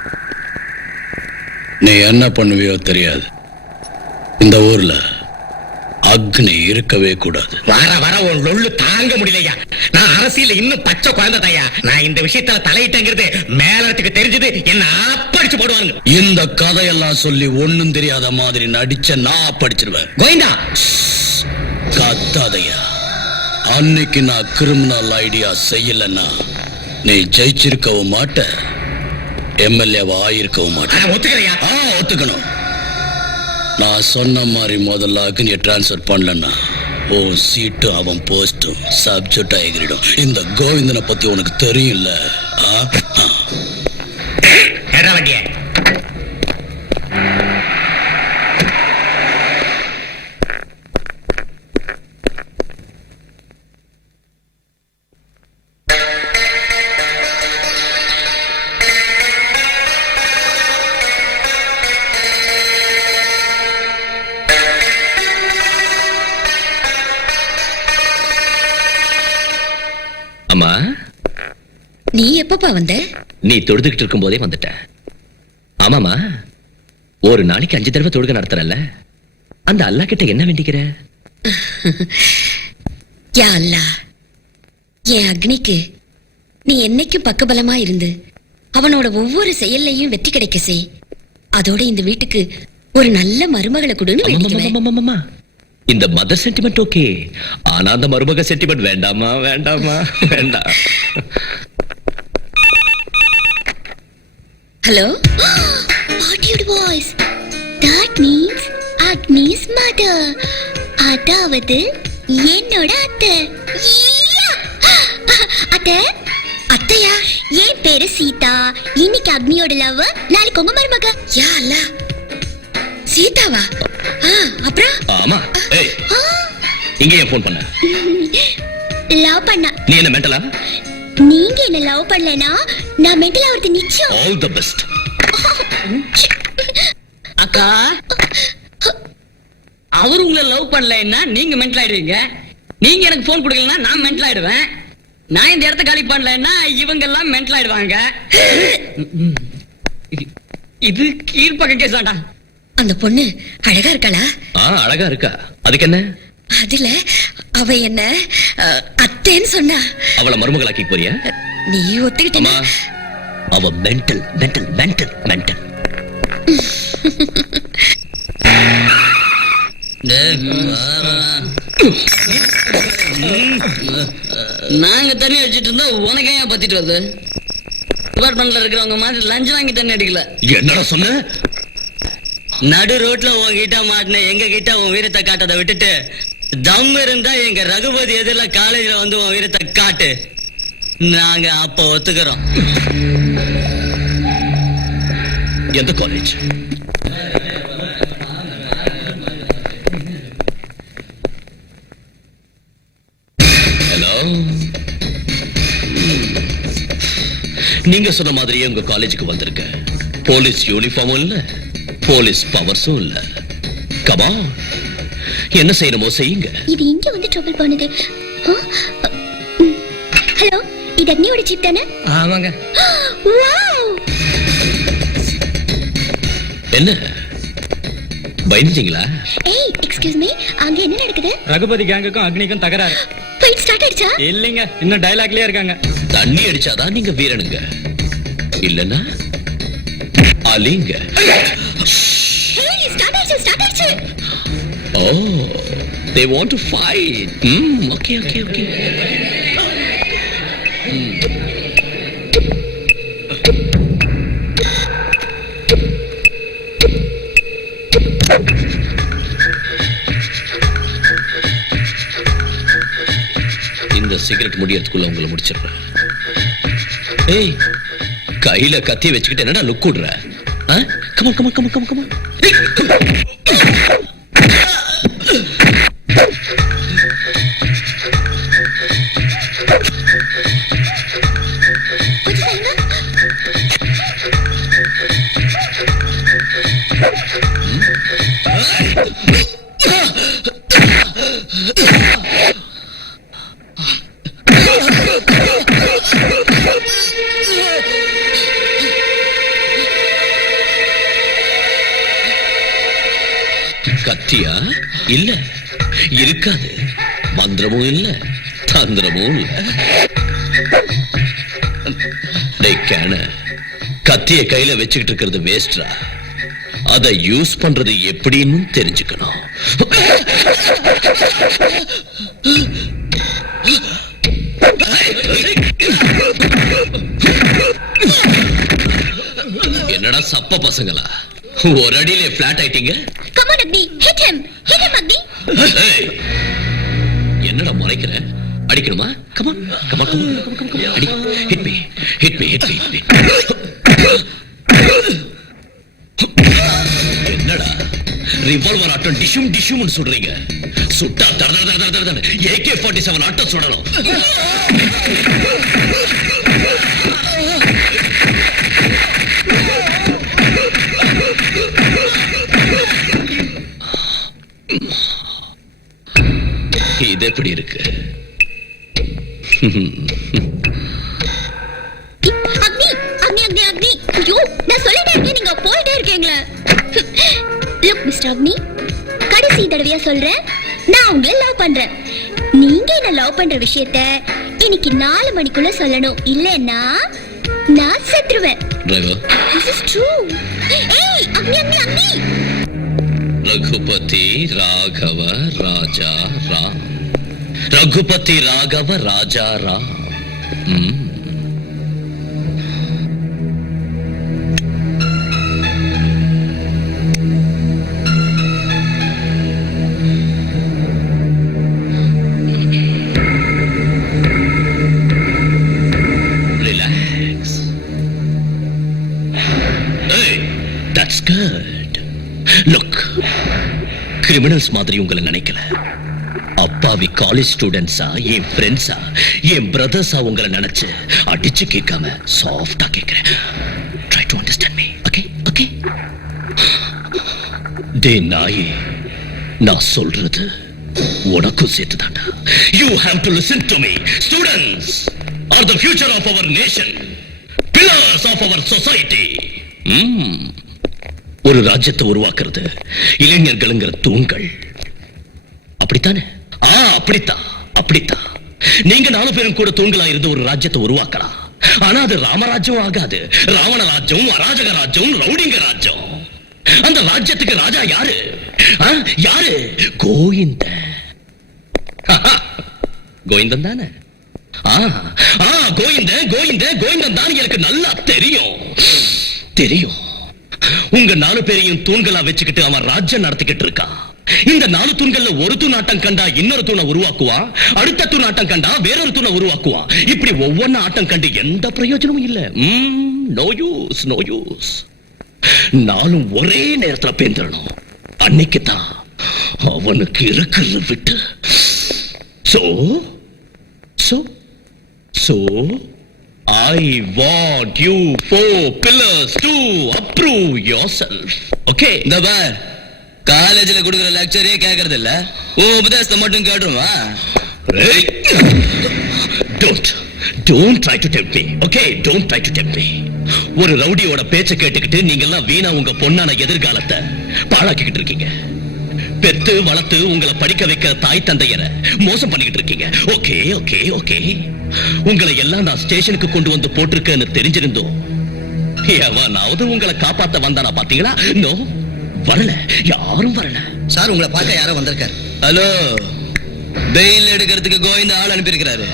நீ என்ன பண்ணுவியோ தெரியாது. இந்த ஊர்ல அக்னி இருக்கவே கூடாது. வர உன் லொள்ளு தாங்க முடியலையா. நான் அரசியல இன்னும் பச்சை குழந்தை தாயா. நான் இந்த விஷயத்துல தலையிட்டங்கிறது மேலத்துக்கு தெரிஞ்சது என்ன படிச்சு போடுவாங்க. இந்த கதையெல்லாம் சொல்லி ஒண்ணும் தெரியாத மாதிரி நடிச்ச நான் படிச்சிருவேன். கோவிந்தா கத்தாதையா. அன்னைக்கு நான் கிரிமினல் ஐடியா செய்யலன்னா நீ ஜெயிச்சிருக்கவும் மாட்ட, எம்எல்ஏவா ஆயிருக்கவும் மாட்டேன். ஒத்துக்கிறையா? ஒத்துக்கணும். நான் சொன்ன மாதிரி முதல்ல அக்னியை டிரான்ஸ்பர் பண்ணலன்னா ஓ சீட்டும் அவன் போஸ்டும் சப்ஜெக்ட் ஆகிடும். இந்த கோவிந்தனை பத்தி உனக்கு தெரியும்ல. வண்டிய அம்மா, நீ எப்பப்பா வந்த? நீ தொழுதுகிட்டு இருக்கும் போதே வந்துட்ட. ஆமாமா, ஒரு நாளைக்கு 5 தடவை தொழுகை நடத்துறல்ல, அந்த அல்லா கிட்ட என்ன வேண்டிக்கிற? யா அல்லாஹ், என் அக்னிக்கு நீ என்னைக்கும் பக்கபலமா இருந்து அவனோட ஒவ்வொரு செயல்லையும் வெற்றி கிடைக்க செய். அதோட இந்த வீட்டுக்கு ஒரு நல்ல மருமகளை கொடுன்னு வேண்டிக்குவேன். இந்த மதர் சென்டிமெண்ட் ஓகே, ஆனா அந்த மருமக சென்டிமெண்ட் வேண்டாமா? வேண்டாம். Hello, what voice? That means Agnes mother, அதாவது என்னோட அத்தை. அத்தையா? என் பேரு சீதா. இன்னைக்கு அக்னியோட லவ், நாளைக்கு உங்க மருமக. யா அல்லாஹ், சீதாவா? அப்புறம்? ஆமா. ஏய், இங்க ஏன் ஃபோன் பண்ண? லவ் பண்ண. நீ என்ன மெண்டலா? நீங்க என்ன லவ் பண்ணலனா நான் மெண்டல் ஆவறது நிச்சயம். All the best. அக்கா, அவர் உங்களை லவ் பண்ணலைன்னா நீங்க மென்டல் ஆயிடுவீங்க. நீங்க எனக்கு போன் கொடுக்கலன்னா நான் மென்டல் ஆயிடுவேன். நான் இந்த இடத்த காலி பண்ணலைன்னா இவங்க எல்லாம் மென்டல் ஆயிடுவாங்க. இது கீழ்பக்க கேசாண்டா. அந்த பொண்ணு அழகா இருக்காளா? அழகா இருக்கா. அதுக்கு என்ன? அதுல அவ என்ன அத்தைன்னு சொன்னா. அவளை மருமகளாக்கி போறியா? நீ ஒத்துக்கிட்டமா? அவ மென்டல். நாங்க தண்ணி அடிச்சிட்டு இருந்தா உனக்கு ஏன் பத்திட்டு வருது? டிபார்ட்மெண்ட்ல இருக்கிறவங்க மாதிரி லஞ்ச் வாங்கி தண்ணி அடிக்கல. என்னடா சொன்ன? நடு ரோட்ல உன்கிட்ட மாட்டின எங்க கிட்ட உன் வீரத்தை காட்டதை விட்டுட்டு தம் இருந்தா எங்க ரகுபதி எதிரில காலேஜ்ல வந்து உன் வீரத்தை காட்டு. நாங்க அப்ப ஒத்துக்கிறோம். எந்த காலேஜ்? ஹலோ, நீங்க சொன்ன மாதிரியே உங்க காலேஜுக்கு வந்திருக்க. போலீஸ் யூனிஃபார்மும் இல்ல, போலீஸ் பவர்ஸும் இல்ல. கமா, என்ன செய்யணுமோ செய்யுங்க. இது இங்க வந்து ட்ரபிள் பண்ணுது. ஹலோ, இது அக்னியோட ஜீப் தானே? ஆமாங்க. வாவ்! என்ன பயந்துட்டீங்களா? ஏய், எக்ஸ்கியூஸ் மீ, அங்க என்ன நடக்குது? ரகுபதி கேங்குக்கும் அக்னிக்கும் தகராறு. ஃபைட் ஸ்டார்ட் ஆயிடுச்சா? இல்லைங்க, இன்னும் டயலாக்லயே இருக்காங்க. தண்ணி அடிச்சாதான் நீங்க வீரனுங்க, இல்லன்னா அலிங்க. ஏய், ஸ்டார்ட் ஆயிடுச்சு. ஓ, they want to fight. Okay. இந்த சிகரெட் முடியறதுக்குள்ள உங்களை முடிச்சிடுறேன். ஏய், கையில கத்தி வச்சுக்கிட்டு என்னடா லுக் விடுற? கமா. கத்தியா? இல்ல, இருக்காது. மந்திரமும் இல்ல, தந்திரமும் இல்ல. டேய் கேன, கத்திய கையில வச்சுக்கிட்டு இருக்கிறது வேஸ்ட்ரா. அதை யூஸ் பண்றது எப்படின்னு தெரிஞ்சுக்கணும். என்னடா சப்ப பசங்களா, ஒரு அடியிலே பிளாட் ஆயிட்டீங்க. Come on Agni, hit him அக்னி. ஏய், என்னடா மறைக்கிற? அடிக்கணுமா? கம் ஆன் அடி. Hit me. என்னடா ரிவால்வர் ஆட்டம் டிஷும்னு சொல்றீங்க? சுட்டா தட AK-47 ஆட்டம் சுடணும். இது எப்படி இருக்கு? அக்னி. ஐயோ, நான் சொல்லிட்டே இருக்கேன், நீங்க போயிட்டே இருக்கீங்களே. லுக் மிஸ்டர் அக்னி, கடைசி தடவையா சொல்றேன், நான் உங்களை லவ் பண்றேன். நீங்க என்ன லவ் பண்ற விஷயத்த இன்னைக்கு 4 மணிக்குள்ள சொல்லணும், இல்லன்னா நான் செத்துருவேன். Driver, This is true. ஏய், Agni. Raghupati Raghava Raja Ram. Raghupati Raghava Raja Ram. Relax. Hey, that's good. Look, criminals மாதிரி உங்களை நினைக்கல. அப்பாவி காலேஜ் ஸ்டூடெண்ட்ஸா, என் ஃப்ரெண்ட்ஸா, என் பிரதர்ஸா உங்களை நினைச்சு அடிச்சு கேட்காம சாஃப்டா கேட்கிறேன். Try to understand me. Okay? டே நாயே, நான் சொல்றது உனக்கும் சேர்த்துதான்டா. You have to listen to me. Students are the future of our nation. Pillars of our society. ஒரு ராஜ்யத்தை உருவாக்குறது இளைஞர்களுங்கிற தூண்கள். அப்படித்தானே? அப்படித்தான். நீங்க 4 பேரும் கூட தூண்களா இருந்து ஒரு ராஜ்யத்தை உருவாக்கலாம். ஆனா அது ராமராஜ்யம் ஆகாது. ராவண ராஜ்யம், அராஜக ராஜ்யம், ரவுடிங்க ராஜ்யம். அந்த ராஜ்யத்துக்கு ராஜா யாரு? யாரு? கோவிந்த. கோவிந்தன் தானே? கோவிந்தன் தான் எனக்கு நல்லா தெரியும். உங்க 4 பேரையும் தூண்களா வச்சுக்கிட்டு அவன் ராஜ்யம் நடத்திக்கிட்டு இருக்கான். இந்த 4 தூண்கள்ல ஒரு தூணாட்டம் கண்டா இன்னொரு தூணை உருவாக்குவான், அடுத்த தூணாட்டம் கண்டா வேறொரு தூணை உருவாக்குவான். இப்படி ஒவ்வொன்னு ஆட்டம் கண்டு எந்த பிரயோஜனமும் இல்ல. No use. 4 ஒரே நேரத்துல பேந்திரணும். அன்னைக்குதான் அவனுக்கு இருக்கிறது விட்டு. So I want you 4 pillars to approve yourself. Okay? இந்த பார், காலேஜ்ல கொடுக்குற லெக்சரே கேக்குறது இல்ல, உபதேசத்தை மட்டும் கேட்டுருவா. Hey! Don't try to tempt me. Okay? Don't try to tempt me. ஒரு ரவுடியோட பேச்ச கேட்டுக்கிட்டு நீங்க எல்லாம் வீணா உங்க பொண்ணான எதிர்காலத்தை பாழாக்கிக்கிட்டு இருக்கீங்க. பெத்து வளர்த்து உங்களை படிக்க வைக்க தாய் தந்தையரை மோசம் பண்ணிக்கிட்டு இருக்கீங்க. ஓகே. உங்களை எல்லாம் நான் ஸ்டேஷனுக்கு கொண்டு வந்து போட்டிருக்கேன்னு தெரிஞ்சிருந்தோம் எவனாவது உங்களை காப்பாத்த வந்தானா பாத்தீங்களா? நோ, வரல, யாரும் வரல. சார், உங்களை பார்க்க யாரோ வந்திருக்காரு. ஹலோ, பெயில் எடுக்கிறதுக்கு கோவிந்த ஆள் அனுப்பியிருக்கிறாரு.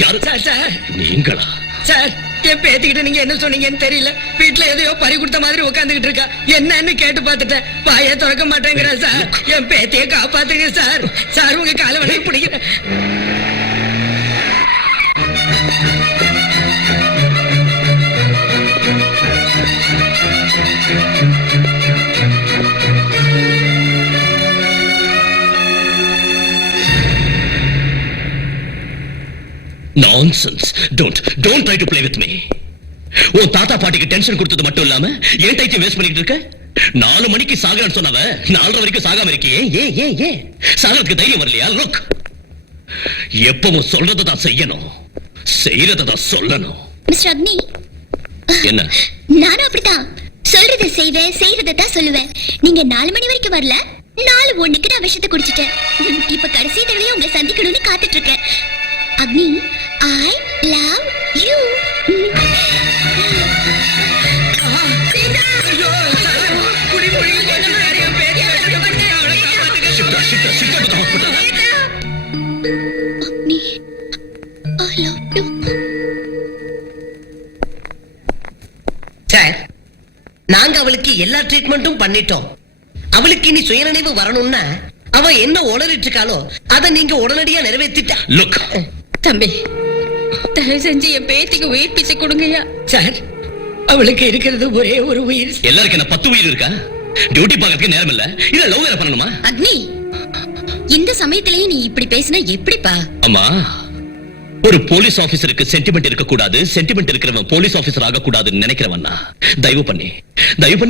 யாரு? சார், நீங்களா? சார், என் பேத்திக்கிட்ட நீங்க என்ன சொன்னீங்கன்னு தெரியல. வீட்டுல எதையோ பறி கொடுத்த மாதிரி உட்காந்துக்கிட்டு இருக்கா. என்னன்னு கேட்டு பார்த்துட்டேன். வாயை திறக்க மாட்டேங்கிறா சார். என் பேத்தியை காப்பாத்துங்க சார். சார், உங்க காலை வண்டி பிடிக்கிறேன். Nonsense. Don't try to play with me. உன் தாத்தா பாட்டிக்கு டென்ஷன் கொடுத்தது மட்டும் இல்லாம ஏன் டைம் வேஸ்ட் பண்ணிட்டு இருக்க? 4 மணிக்கு சாகன்னு சொன்னவ 4:30 வரைக்கும் சாகாம இருக்கியே. ஏன் சாகிறதுக்கு தைரியம் வரலையா? லுக், எப்பவும் சொல்றதை தான் செய்யணும், செய்யறதை தான் சொல்லணும். மிஸ்டர் அக்னி, என்ன? நானும் அப்படித்தான். சொல்றதை செய்வேன், செய்யறதை தான் சொல்லுவேன். நீங்க 4 மணி வரைக்கும் வரல, 4:01க்கு நான் விஷத்தை குடிச்சிட்டேன். இப்ப கடைசி தடவையும் உங்களை சந்திக்கணும்னு காத்துட்டு இருக்கேன். அக்னி, I love you. சார், நாங்க அவளுக்கு எல்லா ட்ரீட்மெண்ட்டும் பண்ணிட்டோம். அவளுக்கு இனி சுயநினைவு வரணும்னா அவ என்ன உளறிட்டு இருக்காளோ அதை நீங்க உடனடியா நிறைவேற்றிட்டா. லுக் தம்பி, தயவு செஞ்சு என் பேத்திக்கு உயிர் பிச்சை கொடுங்கய்யா. சார், அவளுக்கு இருக்கிறது ஒரே ஒரு உயிர். எல்லாருக்கும் என்ன 10 உயிர் இருக்கா? டியூட்டி பார்க்கறதுக்கு நேரம் இல்ல, இல்ல லவ் வேற பண்ணணுமா? அக்னி, இந்த சமயத்திலேயே நீ இப்படி பேசினா எப்படிப்பா? அம்மா, ஒரு போலீஸ் ஆபீசருக்கு சென்டிமெண்ட் இருக்க கூடாது, சென்டிமெண்ட் இருக்கிறவன் போலீஸ் ஆபீசர் ஆக கூடாதுன்னு நினைக்கிறவன்னா தயவு பண்ணி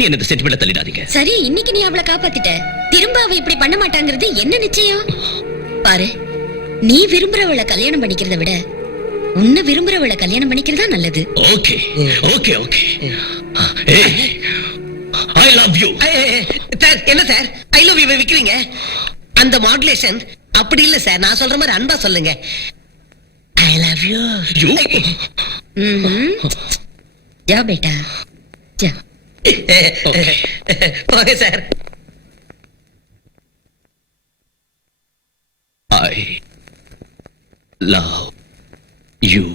என்ன சென்டிமெண்ட் தள்ளிடாதீங்க. சரி, இன்னைக்கு நீ அவளை காப்பாத்திட்ட, திரும்ப அவ இப்படி பண்ண மாட்டாங்கிறது என்ன நிச்சயம்? பாரு, நீ விரும்புறவளை கல்யாணம் பண்ணிக்கிறத விட உன்னை விரும்புறவளை கல்யாணம் பண்ணிக்கிறதா நல்லது. Okay. I love you. Sir, என்ன சார் ஐ லவ் யூ விக்கிறீங்க? அந்த மாடுலேஷன் அப்படி இல்ல சார். நான் சொல்ற மாதிரி அன்பா சொல்லுங்க. I love you. ஜா பேட்டா, ஜா. போங்க சார். I love you.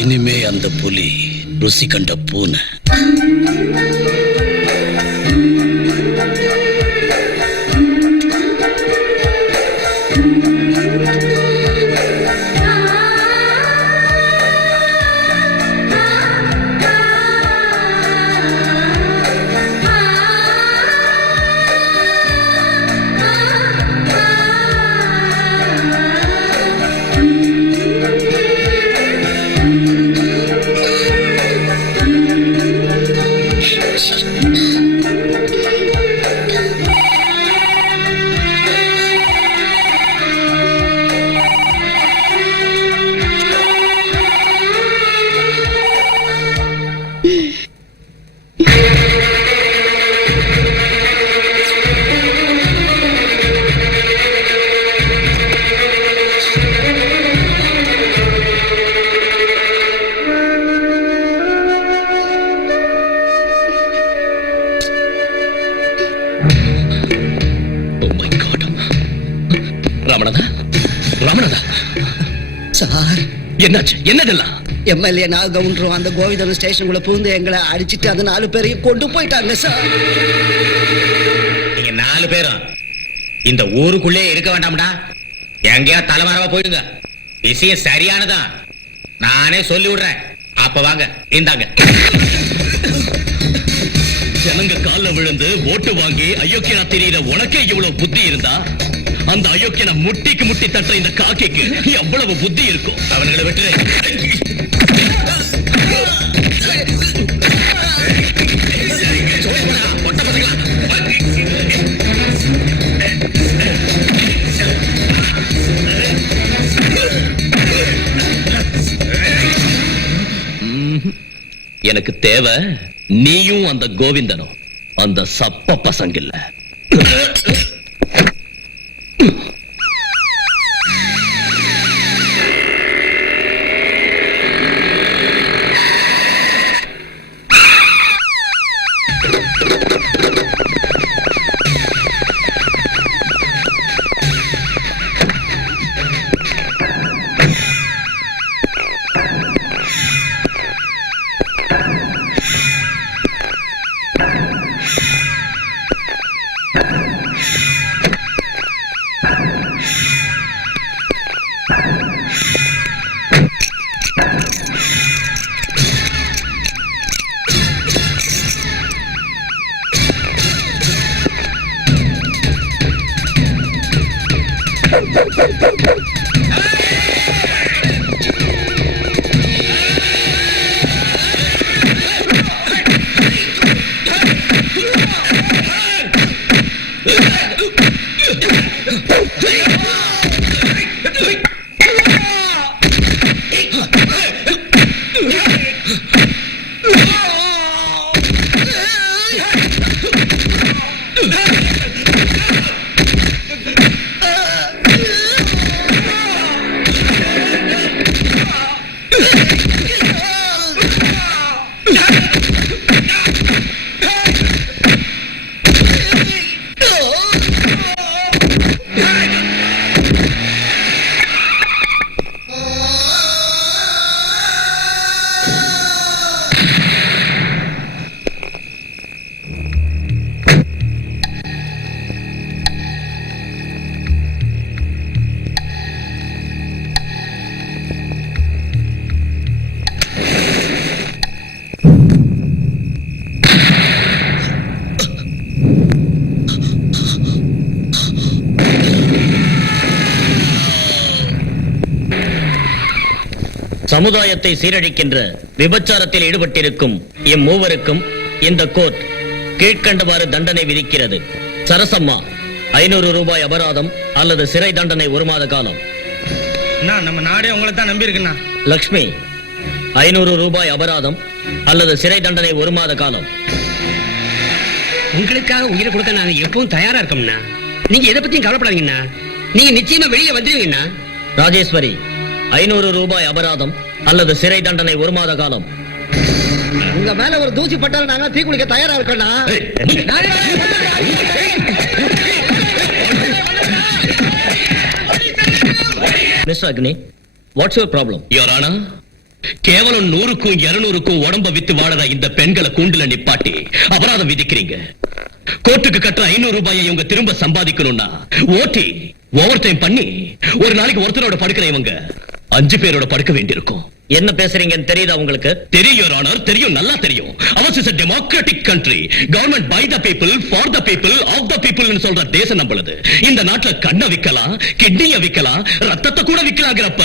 இனிமே அந்த புலி ருசி கண்ட பூனை. ரமணதா, ரமணதா, சார் என்னாச்சு? என்னதெல்லாம்? எம்எல்ஏ நாகவுண்டரும் அந்த கோவிந்தன் ஸ்டேஷனுக்குள்ள புகுந்து எங்களை அடிச்சிட்டு அந்த 4 பேரையும் கொண்டு போயிட்டாங்க சார். நீங்க 4 பேரும் இந்த ஊருக்குள்ளே இருக்க வேண்டாம்டா, எங்கேயா தலைமறைவா போயிடுங்க. விஷயம் சரியானதான், நானே சொல்லி விடுறேன். அப்ப வாங்க, இந்தாங்க. ஜனங்க கால்ல விழுந்து ஓட்டு வாங்கி அயோக்கியனா தெரியுற உனக்கே இவ்வளவு புத்தி இருந்தா, அந்த அயோக்கியனை முட்டிக்கு முட்டி தட்ட இந்த காக்கிக்கு எவ்வளவு புத்தி இருக்கும்? அவர்களை விட்டு எனக்கு தேவை நீயும் அந்த கோவிந்தனும், அந்த சப்ப பசங்க இல்ல. சமுதாயத்தை சீரழிக்கின்ற விபச்சாரத்தில் ஈடுபட்டிருக்கும் இம்மூவருக்கும் இந்த கோர்ட் கீழ்க்கண்டவாறு தண்டனை விதிக்கிறது. சரசம்மா 500 ரூபாய் அபராதம் அல்லது சிறை தண்டனை 1 மாத காலம். நம்ம நாடே உங்களை தான் நம்பி இருக்குண்ணா. லக்ஷ்மி ரூபாய் அபராதம் அல்லது சிறை தண்டனை 1 மாத காலம். உங்களுக்காக உயிரை கொடுக்க நாங்க எப்பவும் தயாரா இருக்கோம்னா. நீங்க எதை பத்தியும் கவலைப்படாதீங்கண்ணா. நீங்க நிச்சயமா வெளியில வந்துருவீங்கண்ணா. ராஜேஸ்வரி 500 ரூபாய் அபராதம் அல்லது சிறை தண்டனை 1 மாத காலம். உங்க மேல ஒரு தூசி பட்டாலும் நாங்க தீ குளிக்க தயாரா இருக்கோம்னா. Mister Agni, what's your problem? Your honour, கேவலம் 100க்கும் 200க்கும் உடம்ப வித்து வாழற இந்த பெண்களை கூண்டுல நிப்பாட்டி அபராதம் விதிக்கிறீங்க. கோர்ட்டுக்கு கட்டுற 500 ரூபாயை இவங்க திரும்ப சம்பாதிக்கணும்னா ஓட்டி ஓவர் டைம் பண்ணி ஒரு நாளைக்கு ஒருத்தரோட படுக்கிற இவங்க 5 பேரோட படுக்க வேண்டியிருக்கும். என்ன பேசுறீங்கன்னு தெரியுதா உங்களுக்கு? தெரியும் யுவர் ஆனர், தெரியும், நல்லா தெரியும். Ours is a democratic country. Government by the people, for the people, of the people ன்னு சொல்ற தேசம் நம்மளது. இந்த நாட்டுல கண்ணை விக்கலாம், கிட்னிய விக்கலாம், ரத்தத்தை கூட விக்கலாங்கிறப்ப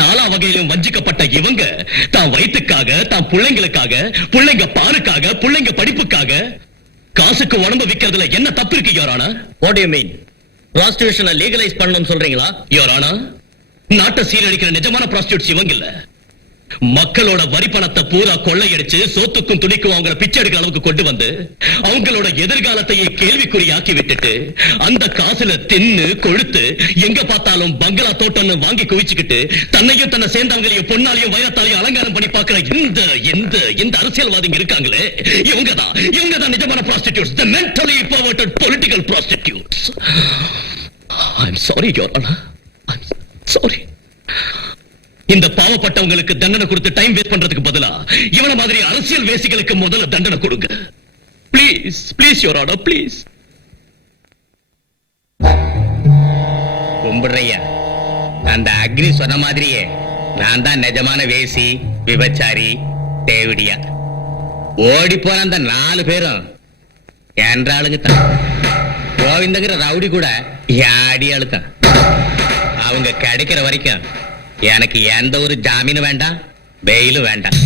நாலா வகையிலும் வஞ்சிக்கப்பட்ட இவங்க தான் வயிற்றுக்காக, தான் பிள்ளைங்களுக்காக, பிள்ளைங்க பாலுக்காக, பிள்ளைங்க படிப்புக்காக காசுக்கு உடம்பு விக்கிறதுல என்ன தப்பு இருக்கு your honour? What do you mean? ப்ராஸ்டிடியூஷனை லீகலைஸ் பண்ணணும்னு சொல்றீங்களா? யுவர் ஆனர், நாட்டை சீரழிக்கிற நிஜமான ப்ராஸ்டியூட்ஸ் இவங்க இல்ல. மக்களோட வரி பணத்தை பூரா கொள்ளையடிச்சு சோத்துக்கும் துணிக்கும் அவங்கள பிச்சை எடுக்கிற அளவுக்கு கொண்டு வந்து அவங்களோட எதிர்காலத்தையே கேள்விக்குறியாக்கி விட்டுட்டு அந்த காசுல தின்னு கொழுத்து எங்க பார்த்தாலும் பங்களா தோட்டம்னு வாங்கி குவிச்சுக்கிட்டு தன்னையும் தன்னை சேர்ந்தவங்களையும் பொன்னாலையும் வைரத்தாலையும் அலங்காரம் பண்ணி பார்க்கிற இந்த அரசியல்வாதிங்க இருக்காங்களே, இவங்க தான் நிஜமான prostitutes, the mentally perverted political prostitutes. I'm sorry, Your Honor. I'm sorry. இந்த பாவப்பட்டவங்களுக்கு தண்டனை கொடுத்து டைம் வேஸ்ட் பண்றதுக்கு பதிலா இவன மாதிரி அரசியல் வேசிகளுக்கு முதல்ல தண்டனை கொடுங்க. Please please your honour, please. கும்பிடுறையா, அந்த அக்னி சொன்ன மாதிரியே நான் தான் நிஜமான வேசி, விபச்சாரி, தேவிடியா. ஓடி போன அந்த 4 பேரும் என்ற ஆளுங்க தான். கோவிந்தங்கிற ரவுடி கூட யாடி ஆளுதான். அவங்க கிடைக்கிற வரைக்கும் எனக்கு எந்த ஒரு ஜாமீனும் வேண்டாம், பெயிலும் வேண்டாம்.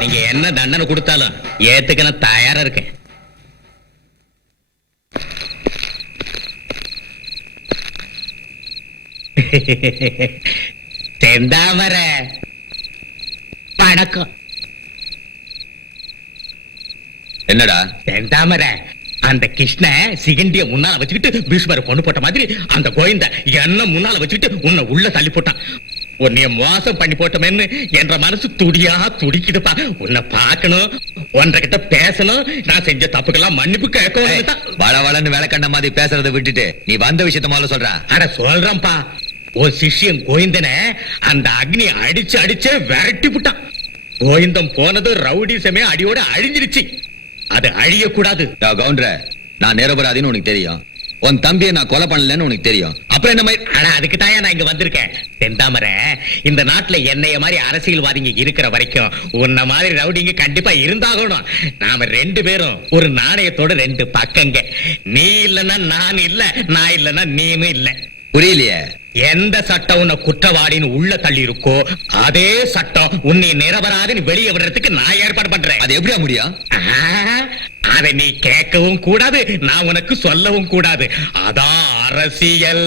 நீங்க என்ன தண்டனை கொடுத்தாலும் ஏத்துக்க நான் தயாரா இருக்கேன். செந்தாமரை வணக்கம். என்னடா செந்தாமரை, அந்த கிருஷ்ண சிகண்டிய முன்னால வச்சுக்கிட்டு பீஷ்மரை கொண்டு போட்ட மாதிரி அந்த கோவிந்த என்ன முன்னால வச்சுக்கிட்டு உன்னை உள்ள தள்ளி போட்டான். உன்னைய மோசம் பண்ணி போட்டோமேன்னு என்ற மனசு துடியா துடிக்குதுப்பா. உன்னை பார்க்கணும், ஒன்றைகிட்ட பேசணும், நான் செஞ்ச தப்புக்கெல்லாம் மன்னிப்பு கேட்கணும். வளவளன்னு வேலை கண்ட மாதிரி பேசுறதை விட்டுட்டு நீ வந்த விஷயத்த முதல்ல சொல்ற. அட சொல்றேன்ப்பா, ஒரு சிஷ்யன் கோவிந்தனை அந்த அக்னி அடிச்சு விரட்டி விட்டான். கோவிந்தம் போனது ரவுடி சமயம் அடியோட அழிஞ்சிருச்சு. அது அழியக்கூடாது. கவுண்டர, நான் நிரபராதின்னு உனக்கு தெரியும். உன் தம்பியை நான் கொலை பண்ணலன்னு உனக்கு தெரியும். அப்புறம் என்ன மாதிரி? ஆனா அதுக்கு தாயா நான் இங்க வந்திருக்கேன். செந்தாமரை, இந்த நாட்டுல என்னைய மாதிரி அரசியல்வாதிங்க இருக்கிற வரைக்கும் உன்ன மாதிரி ரவுடிங்க கண்டிப்பா இருந்தாகணும். நாம 2 பேரும் ஒரு நாணயத்தோட 2 பக்கங்க. நீ இல்லன்னா நான் இல்ல, நான் இல்லன்னா நீனும் இல்ல. புரியலையே. எந்த சட்டம் உன்னை குற்றவாளின்னு உள்ள தள்ளி இருக்கோ அதே சட்டம் உன்னை நிரபராதின்னு வெளியே விடுறதுக்கு நான் ஏற்பாடு பண்றேன். அது எப்படியா முடியும்? அதை நீ கேட்கவும் கூடாது, நான் உனக்கு சொல்லவும் கூடாது. அதான் அரசியல்.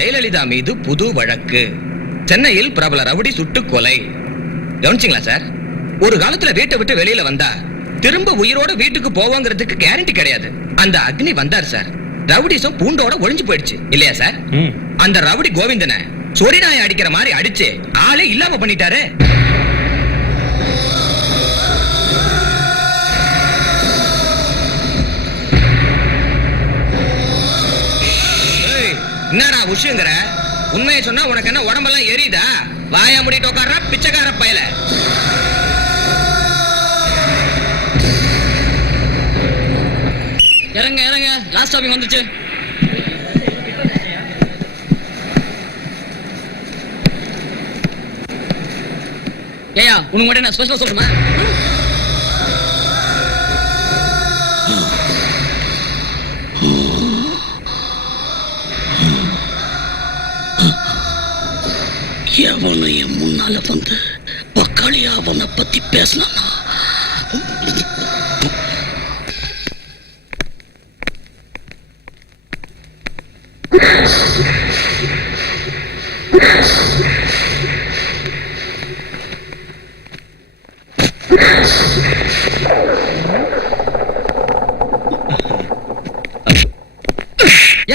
ஜெயலலிதா மீது புது வழக்கு. சென்னையில் பிரபல ரவுடி சுட்டு கொலை. கவனிச்சிங்களா சார்? ஒரு காலத்துல வீட்டை விட்டு வெளியில வந்தா திரும்ப உயிரோட வீட்டுக்கு போவாங்கிறதுக்கு கேரண்டி கிடையாது. அந்த அக்னி வந்தார் சார், ரவுடிசம் பூண்டோட ஒளிஞ்சு போயிடுச்சு இல்லையா சார்? அந்த ரவுடி கோவிந்தனை சொரி நாய் அடிக்கிற மாதிரி அடிச்சு ஆளே இல்லாம பண்ணிட்டாரு. என்னடா விஷயங்கிற? உண்மையை சொன்னா உனக்கு என்ன உடம்பெல்லாம் எரியுதா? வாயா முடிட்டு உட்கார்றா பிச்சைக்கார பயல. இறங்க லாஸ்ட் ஸ்டாப்பிங் வந்துச்சு. ஏயா உனக்கு மட்டும் நான் ஸ்பெஷலா சொல்றேன். எவனு என் முன்னால வந்து பக்காளியா அவனை பத்தி பேசினானா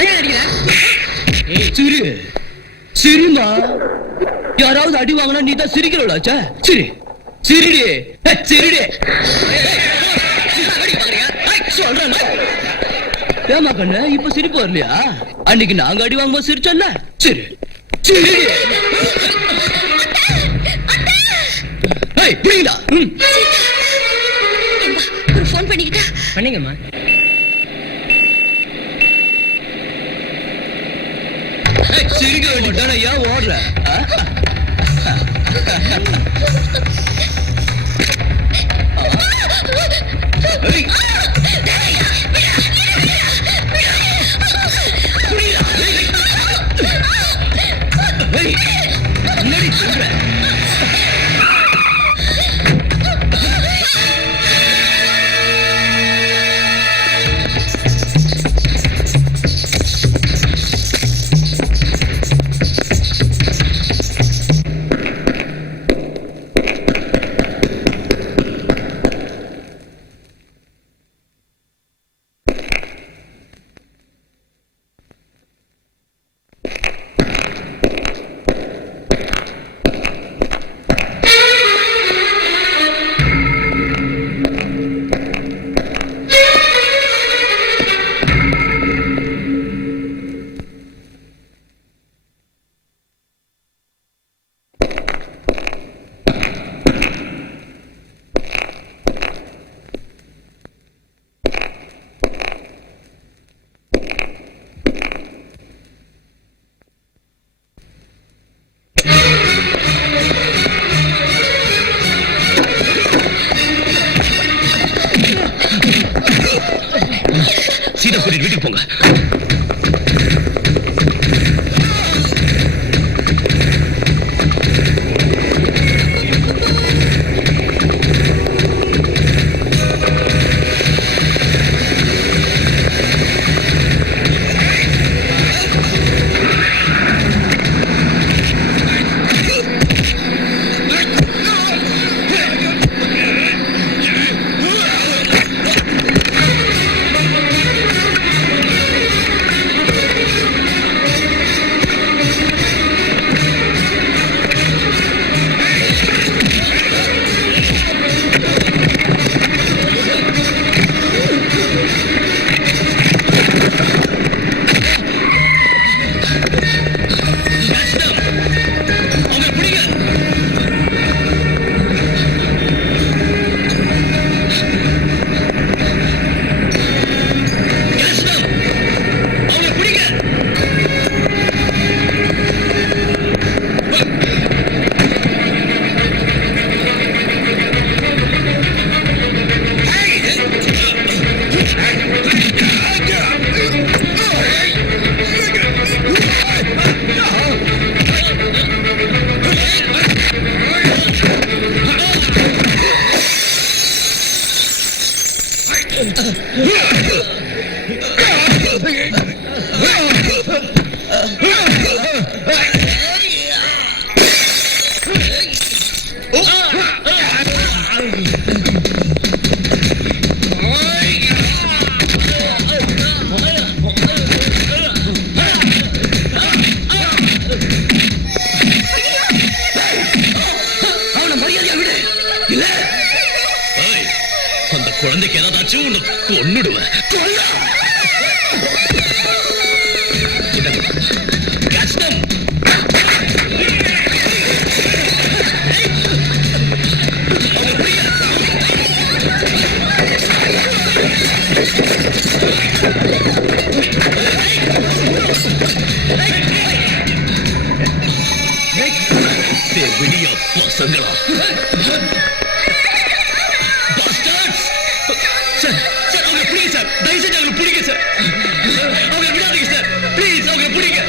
ஏன் அடிக்கிற? சிரி சிரிமா யாராவது அடி வாங்கினா நீ தான் சிரிக்கிறவளாச்சா? சிரி சிரிடி சிரிடி சொல்றேன். ஏமா கண்ணு இப்ப சிரிப்பு வரலையா? அன்னைக்கு நாங்க அடி வாங்கும்போது சிரிச்சோம்ல. சரி சரி புரியுதா? ஒரு ஃபோன் பண்ணிக்கிட்டா பண்ணீங்கம்மா. சிரிக்க வேண்டியதானே, ஏன் ஓடுற? என்னடி சொல்ற? சீதா கூட்டிட்டு வீட்டுக்கு போங்க. அந்த குழந்தைக்கு ஏதாச்சும் ஒண்ணு கொன்னுடுவேன். கஷ்டம். விடியா பசங்களா? சார் சார் அவங்க பிடிங்க சார், தயவு செஞ்சு அவங்க பிடிங்க சார், அவங்க விடாதீங்க சார், ப்ளீஸ் அவங்க பிடிங்க.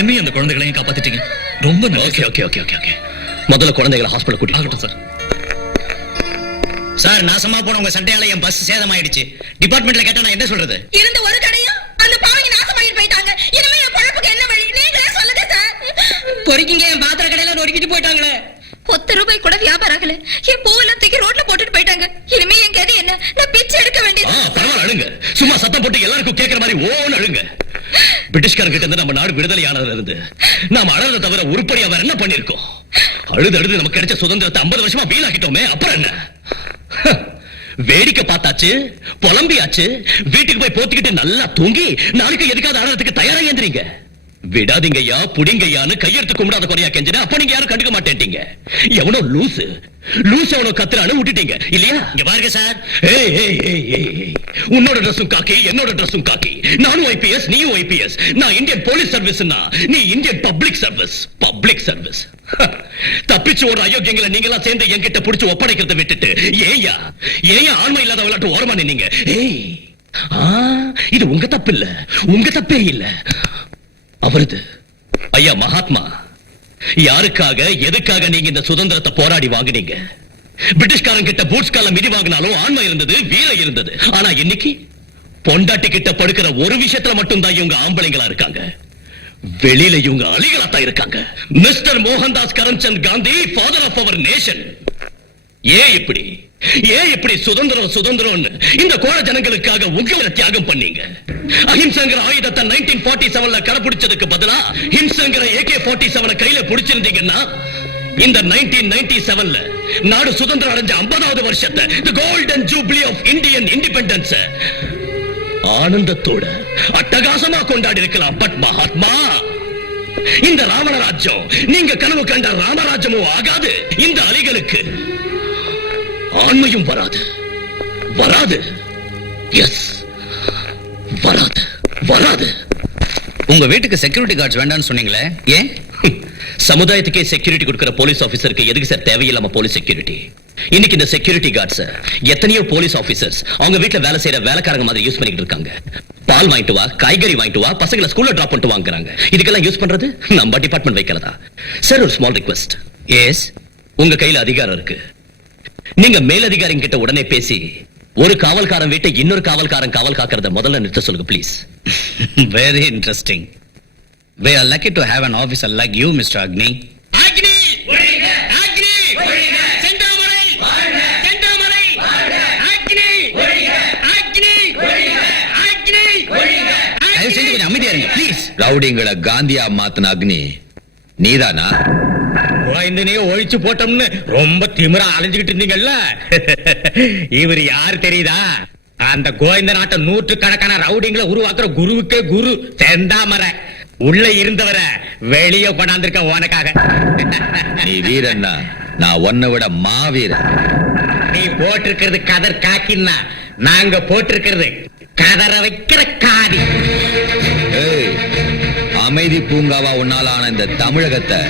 என்னையும் அந்த குழந்தைகளையும் காப்பாத்திட்டீங்க. ரொம்ப okay okay okay okay okay. முதல்ல குழந்தைகளை ஹாஸ்பிடல் கூட்டிட்டு ஆகட்டும் சார். சார் நாசமா போன உங்க சண்டையால என் பஸ் சேதமாயிடுச்சு. டிபார்ட்மெண்ட்ல கேட்டா நான் என்ன சொல்றது? இருந்த ஒரு கடையும் அந்த பாவங்க நாசம் பண்ணிட்டு போயிட்டாங்க. இனிமே என் பொழப்புக்கு என்ன வழி? நீங்களே சொல்லுங்க சார். பொறுக்கிங்க, என் பாத்திர கடையில நொறுக்கிட்டு போயிட்டாங்களே. ₹1 கூட வியாபாரம் ஆகல. என் பூவெல்லாம் தூக்கி ரோட்ல போட்டுட்டு போயிட்டாங்க. இனிமே என் கதி என்ன? நான் பிச்சை எடுக்க வேண்டியது. பரவாயில்ல, அழுங்க. சும்மா சத்தம் போட்டு எல்லாருக்கும் கேட்கிற மாதிரி ஓன்னு அழுங்க. பிரிட்டிஷ்காரங்கிட்ட இருந்து நம்ம நாடு விடுதலை ஆனதுல இருந்து நாம அழறத தவிர உருப்படியா வேற என்ன பண்ணிருக்கோம்? அழுது நமக்கு கிடைச்ச சுதந்திரத்தை 50 வருஷமா வீணாக்கிட்டோமே, அப்புறம் என்ன? வேடிக்கை பார்த்தாச்சு, புலம்பியாச்சு, வீட்டுக்கு போய் போத்திக்கிட்டு நல்லா தூங்கி நாளைக்கு எதுக்காவது அழறதுக்கு தயாரா ஏந்திரீங்க. விடாதீங்கய்யா, புடிங்கய்யான்னு கையெடுத்து கும்பிடாத குறையா கெஞ்சினா அப்ப நீங்க யாரும் கண்டுக்க மாட்டேன்ட்டீங்க. எவனோ லூசு எவனோ கத்துறான்னு விட்டுட்டீங்க இல்லையா? இங்க பாருங்க சார், ஏய் ஏய் ஏய் ஏய், உன்னோட ட்ரெஸ்ஸும் காக்கி, என்னோட ட்ரெஸ்ஸும் காக்கி. நானும் ஐபிஎஸ், நீயும் ஐபிஎஸ். நான் இந்தியன் போலீஸ் சர்வீஸ்னா நீ Indian public service. Public service. தப்பிச்சு ஒரு அயோக்கியங்களை நீங்க எல்லாம் சேர்ந்து என்கிட்ட புடிச்சு ஒப்படைக்கிறத விட்டுட்டு ஏயா ஆண்மை இல்லாத விளையாட்டு ஓரமா நின்னீங்க. ஏய், இது உங்க தப்பு இல்ல, உங்க தப்பே இல்ல, அவரது. ஐயா மகாத்மா, யாருக்காக எதுக்காக நீங்க இந்த சுதந்திரத்தை போராடி வாங்குனீங்க? பிரிட்டிஷ்காரன் கிட்ட பூட்ஸ் கால மிதி வாங்கினாலும் ஆண்மை இருந்தது, வீரம் இருந்தது. ஆனா இன்னைக்கு பொண்டாட்டி கிட்ட படுக்கிற ஒரு விஷயத்துல மட்டும்தான் இவங்க ஆம்பளைங்களா இருக்காங்க. வெளியில இவங்க அலிகளா தான் இருக்காங்க. Mister Mohandas Karamchand Gandhi, father of our nation. ஏன் இப்படி சுதந்திரம் இந்த கோழ ஜனங்களுக்காக உங்களை தியாகம் பண்ணீங்க? அஹிம்சங்கிற ஆயுதத்தை 1947 கடைபிடிச்சதுக்கு பதிலா ஹிம்சங்கிற AK-47 கையில பிடிச்சிருந்தீங்கன்னா இந்த 1997 நாடு சுதந்திரம் அடைஞ்ச 50வது வருஷத்தை, the golden jubilee of Indian independence, ஆனந்தத்தோட அட்டகாசமா கொண்டாடி இருக்கலாம். பட் மகாத்மா, இந்த ராவண ராஜ்யம் நீங்க கனவு கண்ட ராமராஜ்யமும் ஆகாது. இந்த அலிகளுக்கு ஆண்மையும் வராது. எஸ், வராது. உங்க வீட்டுக்கு செக்யூரிட்டி கார்ட்ஸ் வேண்டாம்னு சொன்னீங்களே, ஏன்? சமுதாயத்துக்கே செக்யூரிட்டி கொடுக்கிற போலீஸ் ஆபீசருக்கு எதுக்கு சார் தேவையில்லாம போலீஸ் செக்யூரிட்டி? இன்னைக்கு இந்த செக்யூரிட்டி கார்ட்ஸ் எத்தனையோ போலீஸ் ஆபீசர்ஸ் அவங்க வீட்டுல வேலை செய்யற வேலைக்காரங்க மாதிரி யூஸ் பண்ணிட்டு இருக்காங்க. பால் வாங்கிட்டு வா, காய்கறி வாங்கிட்டு வா, பசங்களை ஸ்கூல்ல டிராப் பண்ணிட்டு வாங்குறாங்க. இதுக்கெல்லாம் யூஸ் பண்றது நம்ம டிபார்ட்மெண்ட் வைக்கிறதா? சார், ஒரு ஸ்மால் ரிக்வெஸ்ட். எஸ், உங்க கையில அதிகாரம் இருக்கு. நீங்க மேலதிகாரிங்க கிட்ட உடனே பேசி ஒரு காவல்காரன் வீட்டை இன்னொரு காவல்காரன் காவல் காக்கிறத முதல்ல நிறுத்த சொல்லுங்க please. Very interesting. We are lucky to have an officer like you, Mr. Agni. அக்னி அக்னி செந்தாமரை செந்தாமரை அக்னி அக்னி அக்னி. தயவு செஞ்சு கொஞ்சம் அமைதியா இருங்க ப்ளீஸ். ரவுடிங்களை காந்தியா மாத்தின அக்னி நீதானா? கோயந்தனையே ஒழிச்சு போட்டோம்னு ரொம்ப திமிரா அலைஞ்சுகிட்டு இருந்தீங்கல்ல, இவர் யாரு தெரியுதா? அந்த கோயந்த நாட்டை 100கணக்கான ரவுடிங்களை உருவாக்குற குருவுக்கே குரு செந்தாமரை. உள்ள இருந்தவர வெளியே கொண்டாந்துருக்க உனக்காக. நீ வீரன்னா நான் உன்னை விட மாவீரன். நீ போட்டிருக்கிறது கதர் காக்கின்னா, நாங்க போட்டிருக்கிறது கதற வைக்கிற காதி. ஏய், அமைதி பூங்காவா உன்னால ஆன இந்த தமிழகத்தை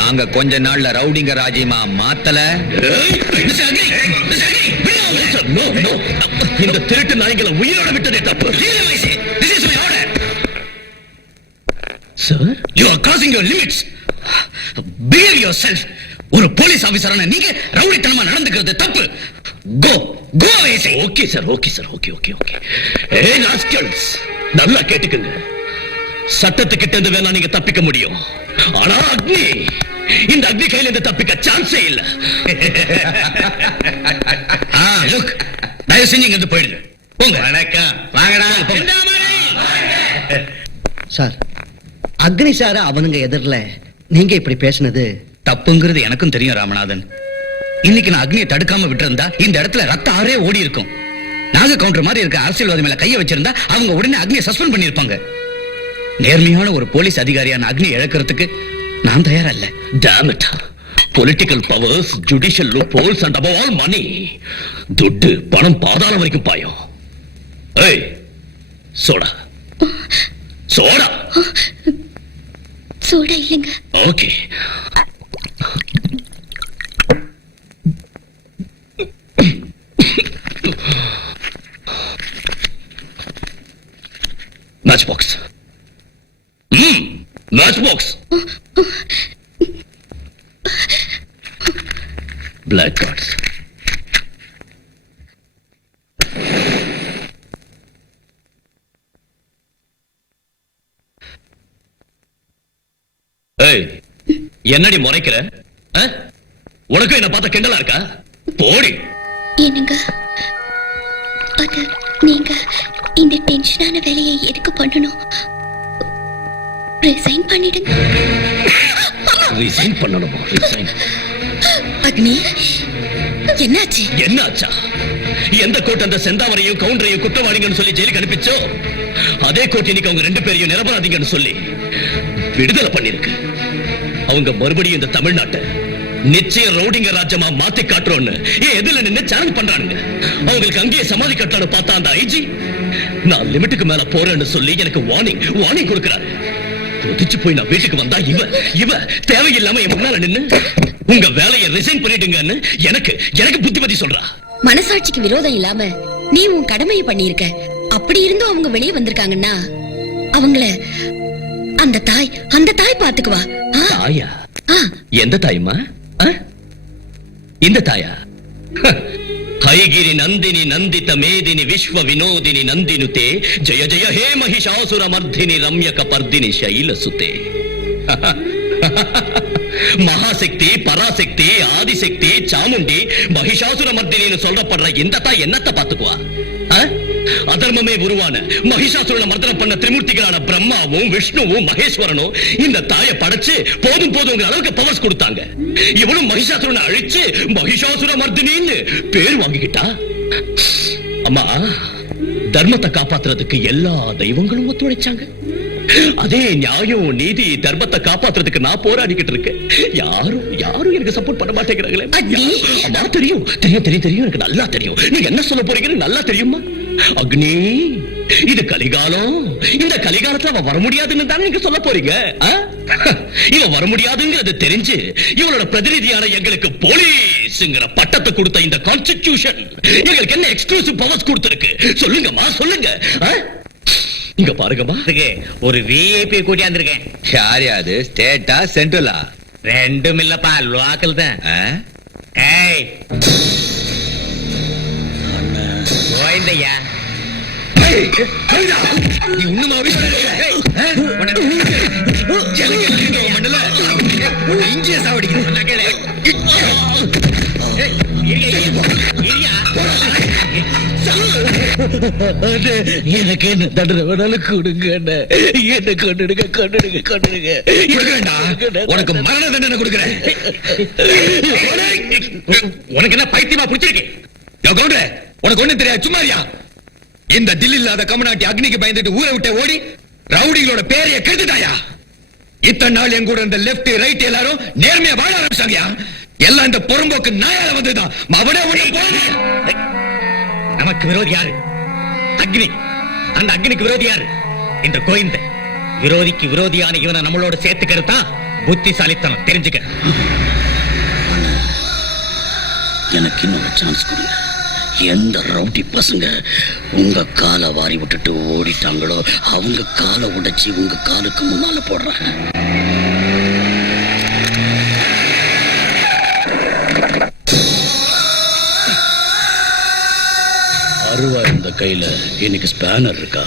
நாங்க கொஞ்ச நாள்ல ரவுடிங்க ராஜ்யமா மாத்தல. இந்த திருட்டு நாய்களை உயிரோட விட்டதே தப்பு. Sir, You are crossing your limits. Behave yourself. ஒரு போலீஸ் ஆபீசரான நீங்க ரவுடித்தனமா நடந்துக்கிறது தப்பு. Go away. Okay sir, okay. ஏய் ராஸ்கல்ஸ், நல்லா கேட்டுக்குங்க. சட்டத்துக்கிட்ட இருந்து வேணா நீங்க தப்பிக்க முடியும், ஆனா இந்த அக்னி கையில இருந்து தப்பிக்க சான்ஸே இல்ல. லுக், தயவு செஞ்சு இங்க இருந்து போயிடுங்க. போங்க. வணக்கம், வாங்கடா. சார், அக்னி சார அவனுங்க எதிரில நீங்க இப்படி பேசினது தப்புங்கிறது எனக்கும் தெரியும் ராமநாதன். இன்னைக்கு நான் அக்னியை தடுக்காம விட்டிருந்தா இந்த இடத்துல ரத்த ஆறே ஓடி இருக்கும். நாக கவுண்டர் மாதிரி இருக்க அரசியல்வாதி மேல கைய வச்சிருந்தா அவங்க உடனே அக்னியை சஸ்பெண்ட் பண்ணிருப்பாங்க. நேர்மையான ஒரு போலீஸ் அதிகாரியான அக்னி இழக்கிறதுக்கு நான் தயாரா இல்ல. Damn it. Political powers, judicial loopholes and above all money. துட்டு பணம் பாதாளம் வரைக்கும் பாயும். ஏய், சோடா சோடா இல்லைங்க. Okay. Match box. Match box. Black cards. ஏய், என்னடி முறைக்கிற? உனக்கும் என்ன பார்த்தா கிண்டலா இருக்கா? போடி. என்னங்க அது நீங்க இந்த டென்ஷனான வேலையை எதுக்கு பண்ணணும்? ரிசைன் பண்ணிடுங்க. ரிசைன் பண்ணணுமா? ரிசைன். அக்னி என்னாச்சு? என்னாச்சா? எந்த கோர்ட் அந்த செந்தாவரையும் கவுண்டரையும் குற்றவாளிங்கன்னு சொல்லி ஜெயிலுக்கு அனுப்பிச்சோ அதே கோர்ட் இன்னைக்கு அவங்க 2 பேரையும் நிரபராதிங்கன்னு சொல்லி விடுதலை பண்ணிருக்கு. அவங்க மறுபடியும் இந்த தமிழ்நாட்டை நிச்சயம் ரவுடிங்க ராஜ்யமா மாத்தி காட்டுறோன்னு எதில நின்னு சேலஞ்ச் பண்றானுங்க. அவங்களுக்கு அங்கேயே சமாதி கட்டலான்னு பார்த்தா அந்த ஐஜி நான் லிமிட்டுக்கு மேல போறேன்னு சொல்லி எனக்கு வார்னிங் கொடுக்கறாரு. கொதிச்சு போய் நான் வீட்டுக்கு வந்தா இவ தேவையில்லாம என் முன்னால நின்னு உங்க வேலையை ரிசைன் பண்ணிடுங்கன்னு எனக்கு புத்திமதி சொல்றா. மனசாட்சிக்கு விரோதம் இல்லாம நீ உன் கடமையை பண்ணியிருக்க. அப்படி இருந்தும் அவங்க வெளியே வந்திருக்காங்கன்னா அவங்கள அந்த தாய் பாத்துக்குவா. தாயா? எந்த தாய்மா? இந்த தாயா? ஹைகிரி நந்தினி நந்தித மேதினி விஸ்வ வினோதினி நந்தினுதே ஜய ஜய ஹே மಹಿಷಾಸುರ மர்தினி ரம்யக பர்தினி ಶೈಲಸುತೆ. மகாசக்தி, பராசக்தி, ஆதிசக்தி, சாமுண்டி, மகிஷாசுர மர்தினின்னு சொல்லப்படுற இந்த தாய் என்னத்தை பாத்துக்குவா? அதர்மமே உருவான மகிஷாசுரனை மர்தனம் பண்ண திரிமூர்த்திகளான பிரம்மாவும் விஷ்ணுவும் மகேஸ்வரனும் இந்த தாயை படைச்சு போதும் அளவுக்கு பவர்ஸ் கொடுத்தாங்க. இவனும் மகிஷாசுரனை அழிச்சு மகிஷாசுர மர்தினின்னு பேர் வாங்கிக்கிட்டா. அம்மா, தர்மத்தை காப்பாத்துறதுக்கு எல்லா தெய்வங்களும் ஒத்துழைச்சாங்க. அதே நியாயம் நீதி தர்மத்தை காப்பாத்துறதுக்கு நான் போராடிக்கிட்டு இருக்கேன். யாரும் எனக்கு சப்போர்ட் பண்ண மாட்டேங்கிறாங்களே. அம்மா, தெரியும் எனக்கு நல்லா தெரியும். நீங்க என்ன சொல்ல போறீங்கன்னு நல்லா தெரியுமா? அக்னி, இது கலிகாலம். இந்த கலிகாலத்துல அவன் வர முடியாதுன்னு தானே நீங்க சொல்ல போறீங்க? இவன் வர முடியாதுங்கிறது தெரிஞ்சு இவனோட பிரதிநிதியான எங்களுக்கு போலீஸ்ங்கிற பட்டத்தை கொடுத்த இந்த கான்ஸ்டிடியூஷன் எங்களுக்கு என்ன எக்ஸ்க்ளூசிவ் பவர்ஸ் கொடுத்திருக்கு? சொல்லுங்கம்மா, சொல்லுங்க. இங்க பாருங்கம்மா, ஒரு விஐபி கூட்டியாந்துருக்கேன். யாரு? ஸ்டேட்டா சென்ட்ரலா? ரெண்டும் இல்லப்பா, லோக்கல் தான். ஏய் கோயந்தையா, நீ இன்னுமாவே இங்கே சாவடிக்கிறேன். எனக்கு என்ன தண்டனை வேணாலும் கொடுங்க. என்ன கொண்டுடுங்க. உனக்கு மரண தண்டனை கொடுக்கிறேன். உனக்கு என்ன பைத்தியமா புடிச்சிருக்கு? உனக்கு ஒண்ணு தெரியாது, சும்மாரியா? இந்த தில் இல்லாத கமநாட்டி அக்னிக்கு பயந்துட்டு ஊரை விட்டு ஓடி ரவுடிகளோட பேரைய கெடுத்துட்டாயா? இத்தனை நாள் என் கூட இருந்த லெப்ட் ரைட் எல்லாரும் நேர்மையா வாழ ஆரம்பிச்சாங்கயா. எல்லாம் இந்த பொறும்போக்கு நாயால வந்ததுதான். அவனே நமக்கு விரோதி யாரு? அக்னி. அந்த அக்னிக்கு விரோதி யாரு? இந்த கோவிந்த. விரோதிக்கு விரோதியான இவனை நம்மளோட சேர்த்துக்கிறது தான் புத்திசாலித்தனம். தெரிஞ்சுக்க. எனக்கு இன்னொரு சான்ஸ் கொடுங்க. எந்த ரவுடி பசங்க உங்க காலை வாரி விட்டுட்டு ஓடிட்டாங்களோ அவங்க காலை உடைச்சி உங்க காலுக்கு முன்னால போடுறாங்க. அருவா இந்த கையில இன்னைக்கு ஸ்பேனர் இருக்கா?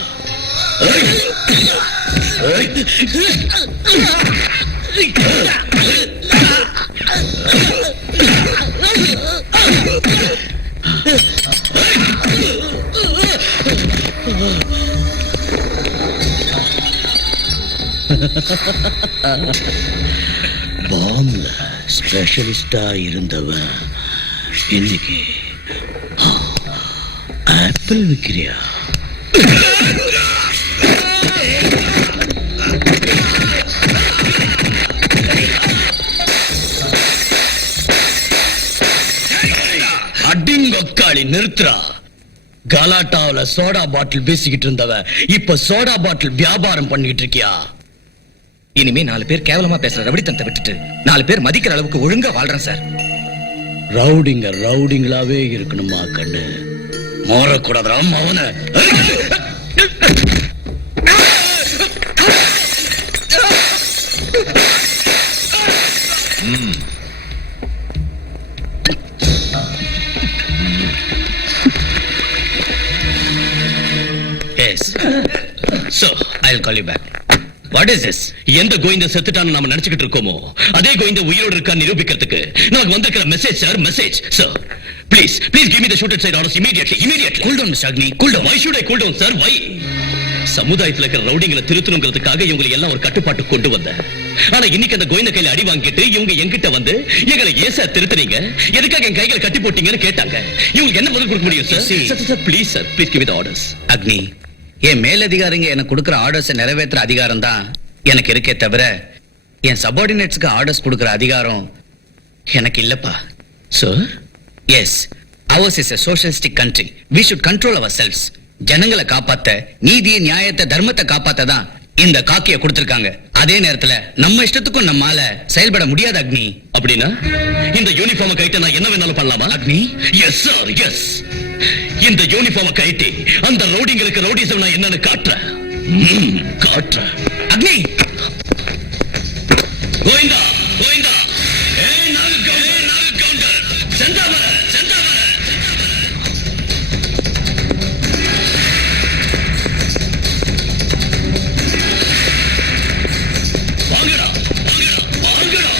பாம்ல ஸ்பெஷலிஸ்டா இருந்தவன் இன்னைக்கு ஆப்பிள் விக்கிறியா? அடிங்கொக்காளி நிறுத்துறா. கலாட்டாவில சோடா பாட்டில் பேசிக்கிட்டு இருந்தவ இப்ப சோடா பாட்டில் வியாபாரம் பண்ணிட்டு இருக்கியா? இனிமே 4 பேர் கேவலமா பேசுற ரவுடித்தனத்தை விட்டுட்டு 4 பேர் மதிக்கிற அளவுக்கு ஒழுங்கா வாழ்றேன் சார். ரவுடிங்களாவே இருக்கணுமா கண்ணு? மாறக்கூடாதா அவனை? Yes so I will call you back. What is this? எந்த கோவிந்த செத்துட்டான்னு நாம நினைச்சுக்கிட்டு இருக்கோமோ அதே கோவிந்த உயிரோடு இருக்கா நிரூபிக்கிறதுக்கு நமக்கு வந்திருக்கிற message sir, message sir. Please give me the shoot side orders immediately. Cool down Mr. Agni, cool down. Why should I cool down sir? Why? சமுதாயத்துல இருக்கிற ரவுடிங்களை திருத்தணுங்கிறதுக்காக இவங்களை எல்லாம் ஒரு கட்டுப்பாட்டு கொண்டு வந்தேன். ஆனா இன்னைக்கு அந்த கோவிந்த கையில அடி வாங்கிட்டு இவங்க என்கிட்ட வந்து எங்களை ஏன் சார் திருத்துறீங்க, எதுக்காக என் கைகளை கட்டி போட்டீங்கன்னு கேட்டாங்க. இவங்களுக்கு என்ன பதில் கொடுக்க முடியும் sir? Please give me the orders. அக்னி, என் மேலதிகாரிங்க எனக்கு கொடுக்கிற ஆர்டர்ஸை நிறைவேற்றுற அதிகாரம் தான் எனக்கு இருக்கே தவிர என் சபார்டினேட்ஸ்க்கு ஆர்டர்ஸ் கொடுக்கிற அதிகாரம் எனக்கு இல்லப்பா. Sir yes, ours is a socialistic country. We should control ourselves. ஜனங்களை காப்பாத்த, நீதியை நியாயத்தை தர்மத்தை காப்பாத்த தான் இந்த காக்கிய கொடுத்திருக்காங்க. அதே நேரத்துல நம்ம இஷ்டத்துக்கும் நம்மால செயல்பட முடியாது அக்னி. அப்படின்னா இந்த யூனிஃபார்ம் கைட்ட நான் என்ன வேணாலும் பண்ணலாமா அக்னி? Yes sir yes. இந்த யூனிஃபார்ம் கைட்டி அந்த ரவுடிங்களுக்கு ரவுடிசம் நான் என்னன்னு காட்டுறேன். காட்டுறேன். அக்னி! கோவிந்தா கோவிந்தா, நாலு கவுண்டர் செந்தாமர செந்தாமர. வாங்கடா வாங்கடா வாங்கடா.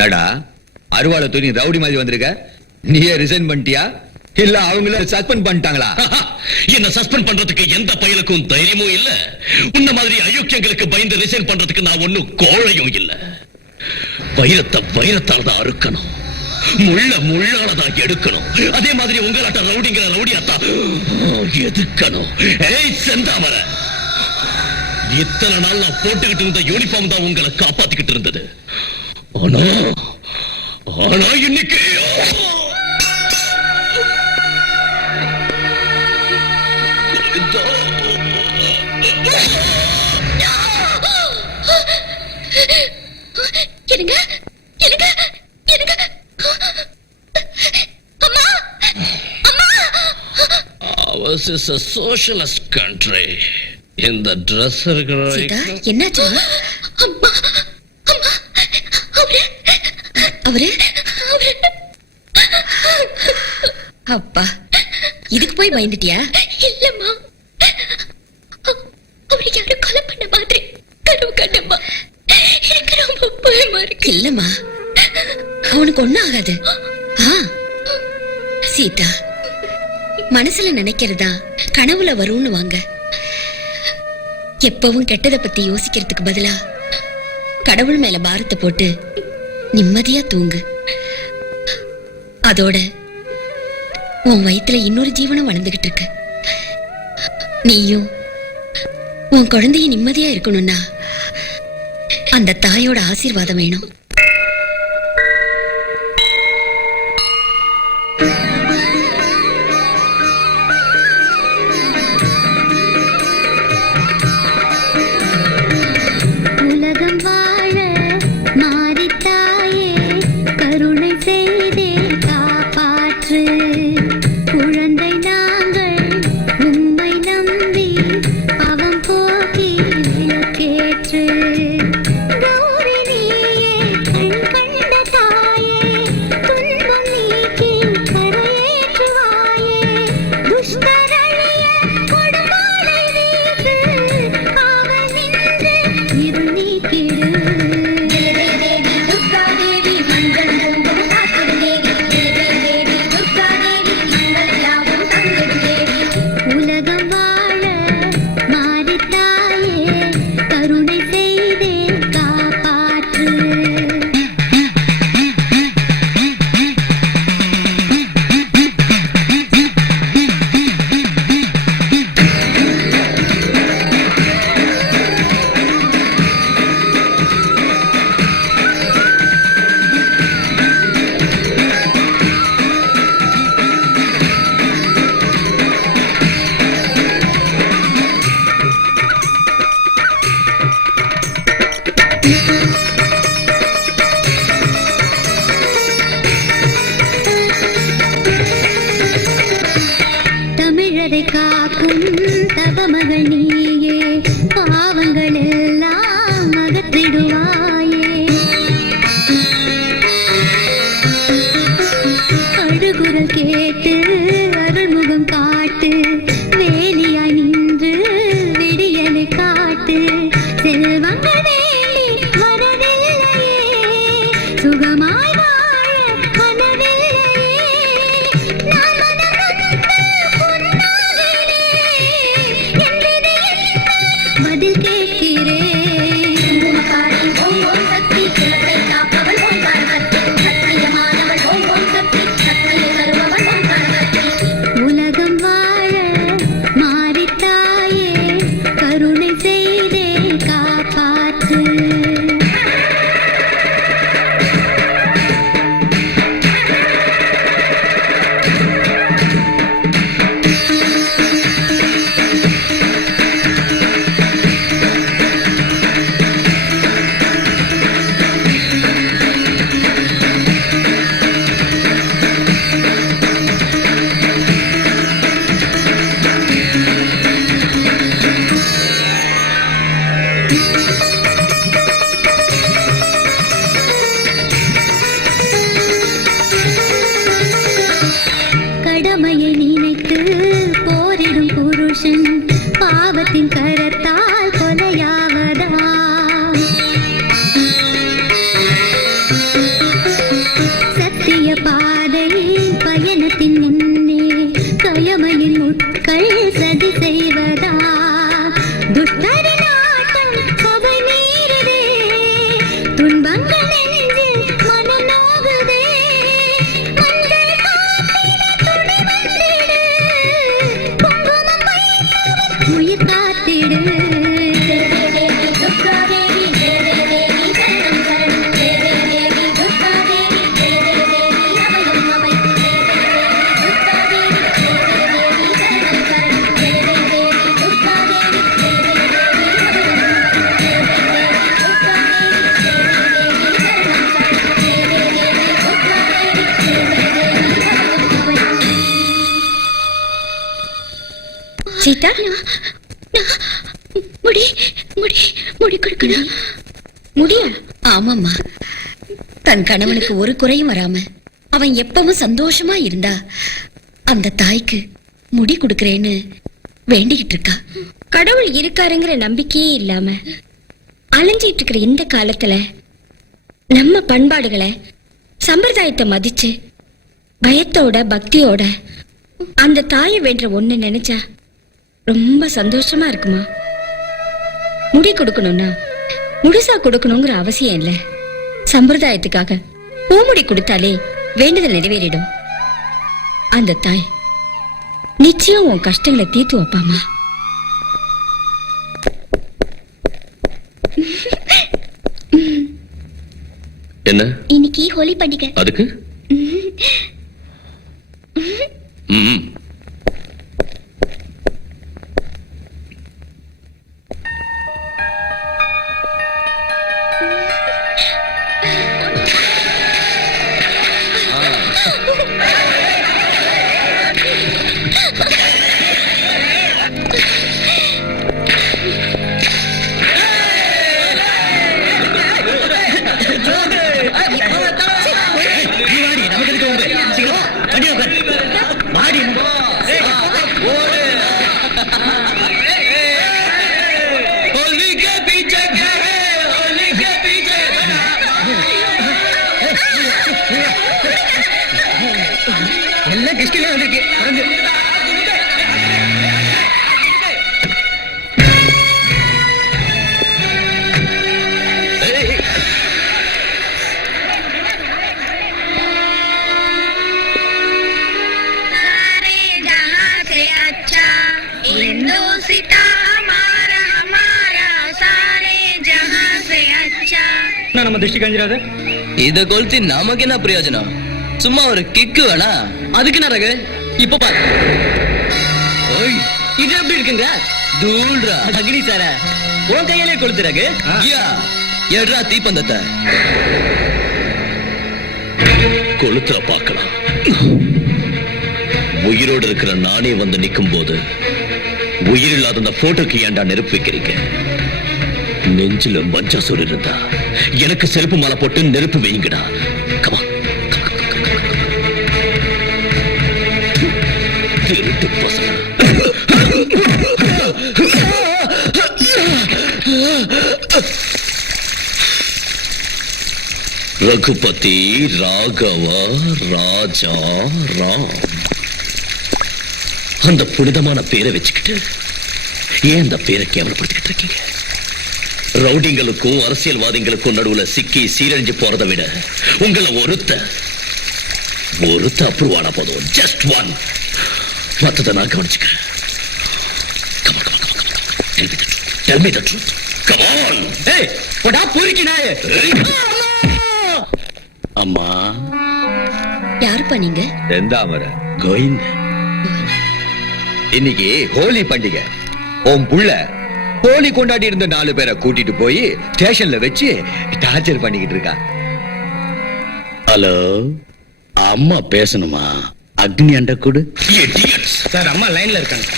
நடா அருவாளை தூணி ரவுடி மாதிரி வந்திருக்க, நீயே ரிசைன் பண்ணிட்டியா இல்ல அவங்கள சஸ்பெண்ட் பண்ணிட்டாங்களா? என்ன சஸ்பெண்ட் பண்றதுக்கு எந்த பயலுக்கும் தைரியமும் இல்ல. உன்ன மாதிரி அயோக்கியங்களுக்கு பயந்து ரிசைன் பண்றதுக்கு நான் ஒண்ணும் கோழையும் இல்ல. வைரத்தை வைரத்தால தான் அறுக்கணும், முள்ள முள்ளால தான் எடுக்கணும். அதே மாதிரி உங்களாட்ட ரவுடிங்கிற ரவுடியாத்தான் எதுக்கணும். ஏய் செந்தாமர, இத்தனை நாள் நான் போட்டுக்கிட்டு இருந்த யூனிஃபார்ம் தான் உங்களை காப்பாத்திக்கிட்டு இருந்தது. ஆனா ஆனா இன்னைக்கு இருங்க இருங்க இருங்க. அம்மா அம்மா. Ours is a socialist country. இந்த ட்ரெஸ் இருக்கிற சீதா, என்னாச்சு? அம்மா அம்மா. அவரு அவரு அவரு அப்பா, இதுக்கு போய் பயந்துட்டியா? இல்லம்மா, அவரு யாரோ கொலை பண்ண மாதிரி கனவு கண்டம்மா. எனக்கு ரொம்ப பயமா இருக்கு. இல்லம்மா, அவனுக்கு ஒண்ணும் ஆகாது. ஆ, சீதா, மனசுல நினைக்கிறதா கனவுல வரும்னு வாங்க. எப்பவும் கெட்டதை பத்தி யோசிக்கிறதுக்கு பதிலா கடவுள் மேல பாரத்தை போட்டு நிம்மதியா தூங்கு. அதோட உன் வயித்துல இன்னொரு ஜீவனம் வளர்ந்துகிட்டு இருக்கு. நீயும் உன் குழந்தைய நிம்மதியா இருக்கணும்னா அந்த தாயோட ஆசீர்வாதம் வேணும். உலகம் வாழ மாறித்தாயே, கருணை செய்தே காப்பாற்று. குழந்தை நாங்கள் உம்மை நம்பி பவம் போக்கி விளக்கேற்று. கௌரி நீயே உவமையை நினைத்து போரிடும் புருஷன் பாவத்தின் கரத்தால் கொலையாவதா? சத்திய பாதையில் பயணத்தின் முன்னே கயமையின் முட்கள் சதி செய்வதா? துஷ்டரின் ஆட்டம் சபை மீறுதே, துன்பங்கள் நெஞ்சில் மனம் நோகுதே. மஞ்சள் காத்திட துணி வந்திடு, குங்குமம் வைத்தவன் உயிர் காத்திடு. சீதா, முடி முடி முடி கொடுக்கணும். முடியா? ஆமாம்மா. தன் கணவனுக்கு ஒரு குறையும் வராம அவன் எப்பவும் சந்தோஷமா இருந்தா அந்த தாய்க்கு முடி கொடுக்கறேன்னு வேண்டிக்கிட்டு இருக்கா. கடவுள் இருக்காருங்கிற நம்பிக்கையே இல்லாம அலைஞ்சிட்டு இருக்கிற இந்த காலத்துல நம்ம பண்பாடுகளை சம்பிரதாயத்தை மதிச்சு பயத்தோட பக்தியோட அந்த தாயை வேண்ட ஒண்ணு நினைச்சா ரொம்ப சந்தோஷமா இருக்குமா. முடி கொடுக்கணும்னா முழுசா கொடுக்கணுங்கிற அவசியம் இல்ல. சம்பிரதாயத்துக்காக பூமுடி கொடுத்தாலே வேண்டுதல் நிறைவேறிடும். அந்த தாய் நிச்சயம் உன் கஷ்டங்களை தீர்த்து வைப்பாமா. என்ன இன்னைக்கு ஹோலி பண்டிகை. அதுக்கு ம். எல்லாம் கெஸ்ட்ல வந்திருக்கு. நம்ம திருஷ்டி கஞ்சிராது. இத கொளுத்தி நமக்கு என்ன பிரயோஜனம்? சும்மா ஒரு கிக்கு வேணா. அதுக்கு என்ன ரகு? இப்ப பாரு. இது எப்படி இருக்குங்க? தூள்ரா அக்னி சார உன் கையிலே கொளுத்து ரகு. எட்ரா தீப்பந்தத்தை கொளுத்துல பார்க்கலாம். உயிரோடு இருக்கிற நானே வந்து நிக்கும் போது உயிர் இல்லாத அந்த போட்டோக்கு ஏன்டா நெருப்பு வைக்கிறீங்க? நெஞ்சில மஞ்சாசூர் இருந்தா எனக்கு செருப்பு மாலை போட்டு நெருப்பு வைங்கடா. கமா திருட்டு பசங்க. ரகுபதி ராகவ ராஜா ராம், அந்த புனிதமான பேரை வச்சுக்கிட்டு ஏன் அந்த பேரை கேவலப்படுத்திக்கிட்டு இருக்கீங்க? ரவுடிங்களுக்கும் அரசியல்வாதிகளுக்கும் நடுவுல சிக்கி சீரழிஞ்சு போறதை விட உங்களை ஒருத்த அப்ரூவ் ஆனா போதும். Just one. மத்ததை நான் கவனிச்சுக்கிறேன். Tell me the truth. Come on. ஏய், போடா பூரிக்கு நாயே. அம்மா, யாருப்பா நீங்க? செந்தாமர கோவிந்த், இன்னைக்கு ஹோலி பண்டிகை. உன் புள்ள ஹோலி கொண்டாடி இருந்த 4 பேரை கூட்டிட்டு போய் ஸ்டேஷன்ல வச்சு டார்ச்சர் பண்ணிக்கிட்டு இருக்கா. ஹலோ, அம்மா பேசணுமா? அக்னி அண்ட கூடு. சார், அம்மா லைன்ல இருக்காங்க.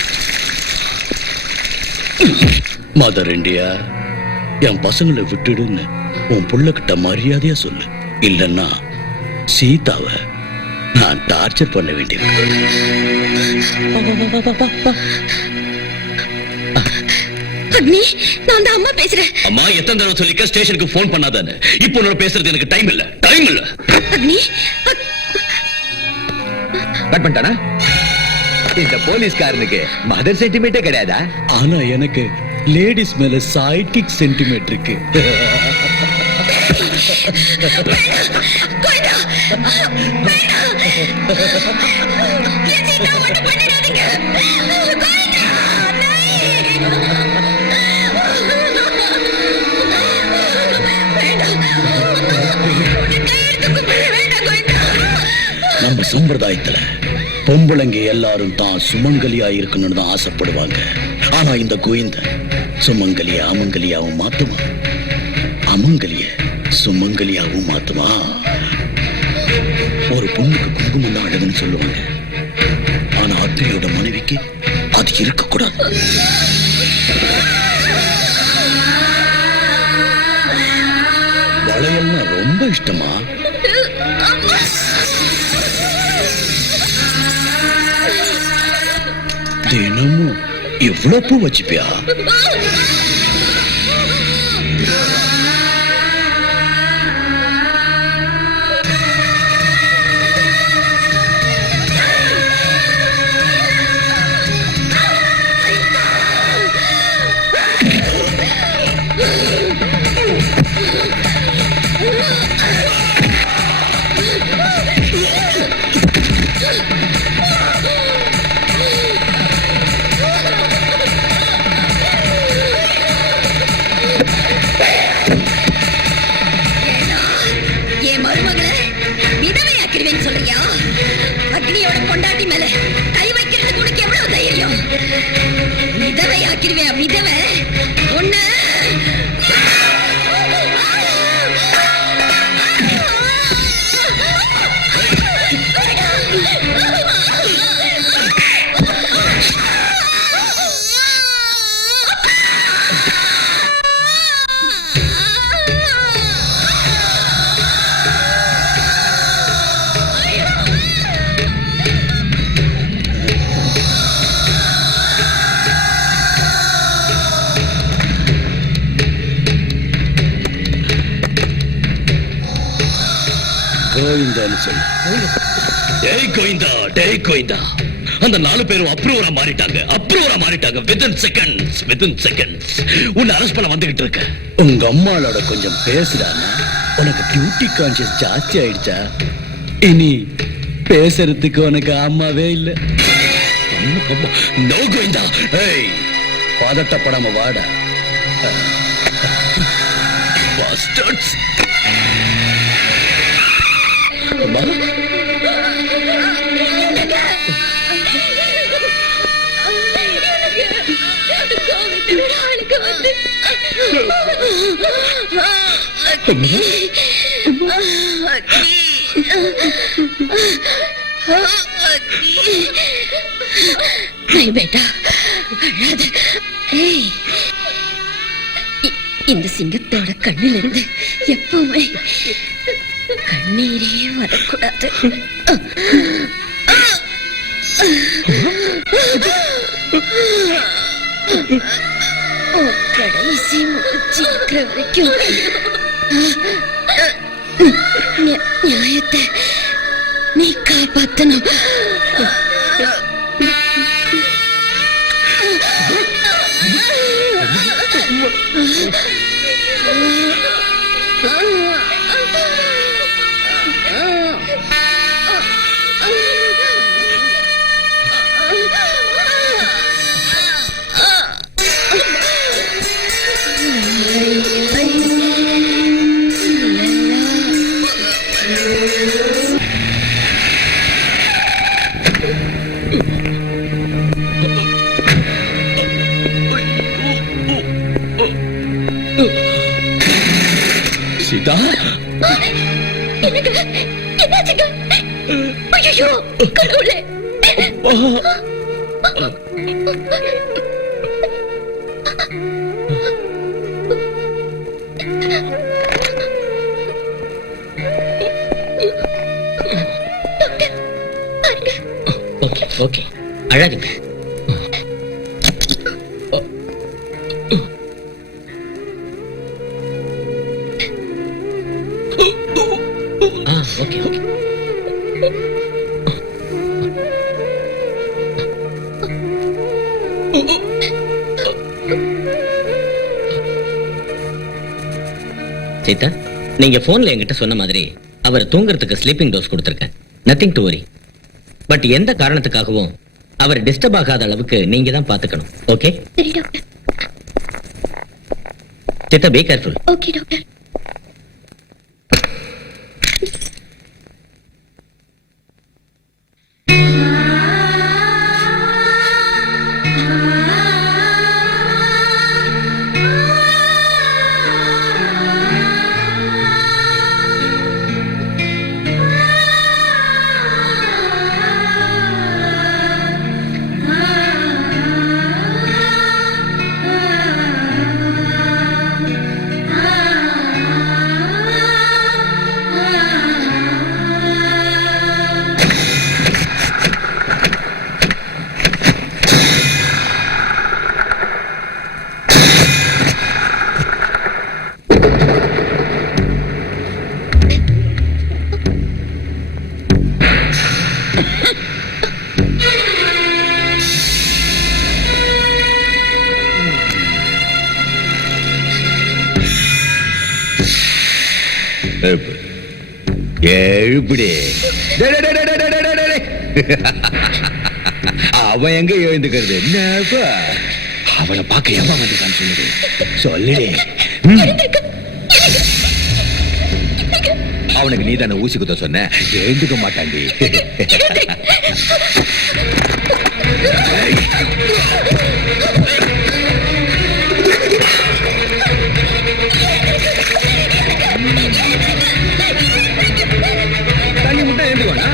மதர் இந்தியா, என் பசங்களை விட்டுடுன்னு உன் புள்ளகிட்ட மரியாதையா சொல்லு. இல்லன்னா சீதாவை நான் டார்ச்சர் பண்ண வேண்டியிருக்கு. அக்னி, நான் தான் அம்மா பேசுறேன். அம்மா எத்தனை தடவை சொல்லிக்க ஸ்டேஷனுக்கு போன் பண்ணாதானே. இப்போ உன்னோட பேசுறது எனக்கு டைம் இல்ல. அக்னி, கட் பண்ணிட்டானா? இந்த போலீஸ்காரனுக்கு மதர் சென்டிமெண்டே கிடையாதா? ஆனா எனக்கு லேடிஸ் மேல சைக்கிக் சென்டிமெண்ட் இருக்கு. கோவிந்தா, வேண்டாம். என் சீதா ஒண்ணும் பண்ணிடாதீங்க. கோவிந்தா, நம்ம சம்பிரதாயத்துல பொம்பளைங்க எல்லாரும் தான் சுமங்கலியா இருக்கணும்னு தான் ஆசைப்படுவாங்க. ஆனா இந்த கோவிந்த சுமங்கலிய அமங்கலியாவும் மாத்துமா, அமங்கலிய சுமங்கலியாவும் மாத்துமா. ஒரு பொண்ணுக்கு குங்குமம் தான் அழகுன்னு சொல்லுவாங்க. ஆனா அக்னியோட மனைவிக்கு அது இருக்கக்கூடாது. வளையல்னா ரொம்ப இஷ்டமா? தினமும் எவ்வளவு பூ வச்சுப்பியா? என் மருமகளை விதவையாக்கிடுவேன்னு சொல்றியா? அக்னியோட பொண்டாட்டி மேல கை வைக்கிறதுக்கு உனக்கு எவ்வளவு தைரியம்? விதவையாக்கிடுவேன், விதவை ஒண்ணு. கோவிந்தான்னு சொல்லு. டேய் கோவிந்தா, டேய் கோவிந்தா. அந்த 4 பேரும் அப்ரூவரா மாறிட்டாங்க. வித்தின் செகண்ட்ஸ் உன்னை அரெஸ்ட் பண்ண வந்துகிட்டு இருக்க. உங்க அம்மாளோட கொஞ்சம் பேசுறானா? உனக்கு பியூட்டி கான்சியஸ் ஜாஸ்தி ஆயிடுச்சா? இனி பேசுறதுக்கு உனக்கு அம்மாவே இல்ல. நோ கோவிந்தா. ஏய், பதட்டப்படாம வாடா. Bastards. அம்மா, பேட்டா அழாத. ஏய், இந்த சிங்கத்தோட கண்ணில் இருந்து எப்பவுமே கண்ணீரே வரக்கூடாது. கடைசி மூச்சு இருக்கிற வரைக்கும் நியாயத்தை நீ காப்பாத்தணும். சீதா, என்னாச்சுங்க? ஐயோ கடவுளே! டாக்டர், ஓகே அழாதீங்க. Okay okay. சீதா, நீங்க போன்ல என்கிட்ட சொன்ன மாதிரி அவர் தூங்குறதுக்கு ஸ்லீப்பிங் டோஸ் கொடுத்திருக்கேன். Nothing to worry. பட் எந்த காரணத்துக்காகவும் அவர் டிஸ்டர்ப் ஆகாத அளவுக்கு நீங்க தான் பாத்துக்கணும். ஓகே சரி doctor. Sita, be careful. Okay doctor. எழுப்பிடி. அவன் எங்க எழுந்துக்கிறது? என்னப்பா அவனை பார்க்க ஏமா வந்துட்டான்னு சொல்லுது. சொல்லுடே. அவனுக்கு நீ தானே ஊசி குத்த சொன்ன. எழுந்துக்க மாட்டாண்டி. தண்ணி முட்டை எழுந்துக்கோனா?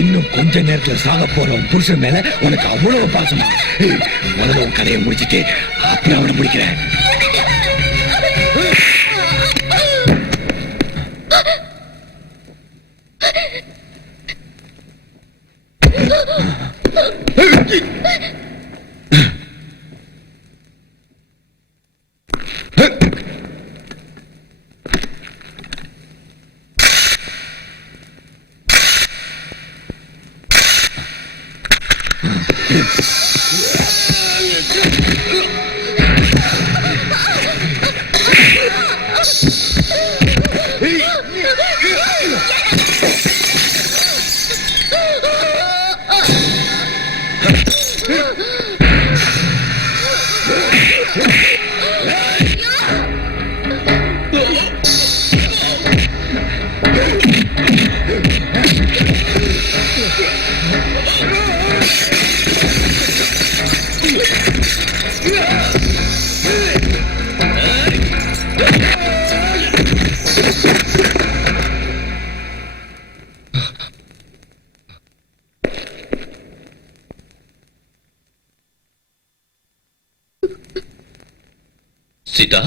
இன்னும் கொஞ்ச நேரத்துல சாக போற புருஷன் மேல உனக்கு அவ்வளவு பாசமா? முதல்ல உன் கதையை முடிச்சிட்டு அப்புறம் அவனை முடிக்கிறேன். Sita,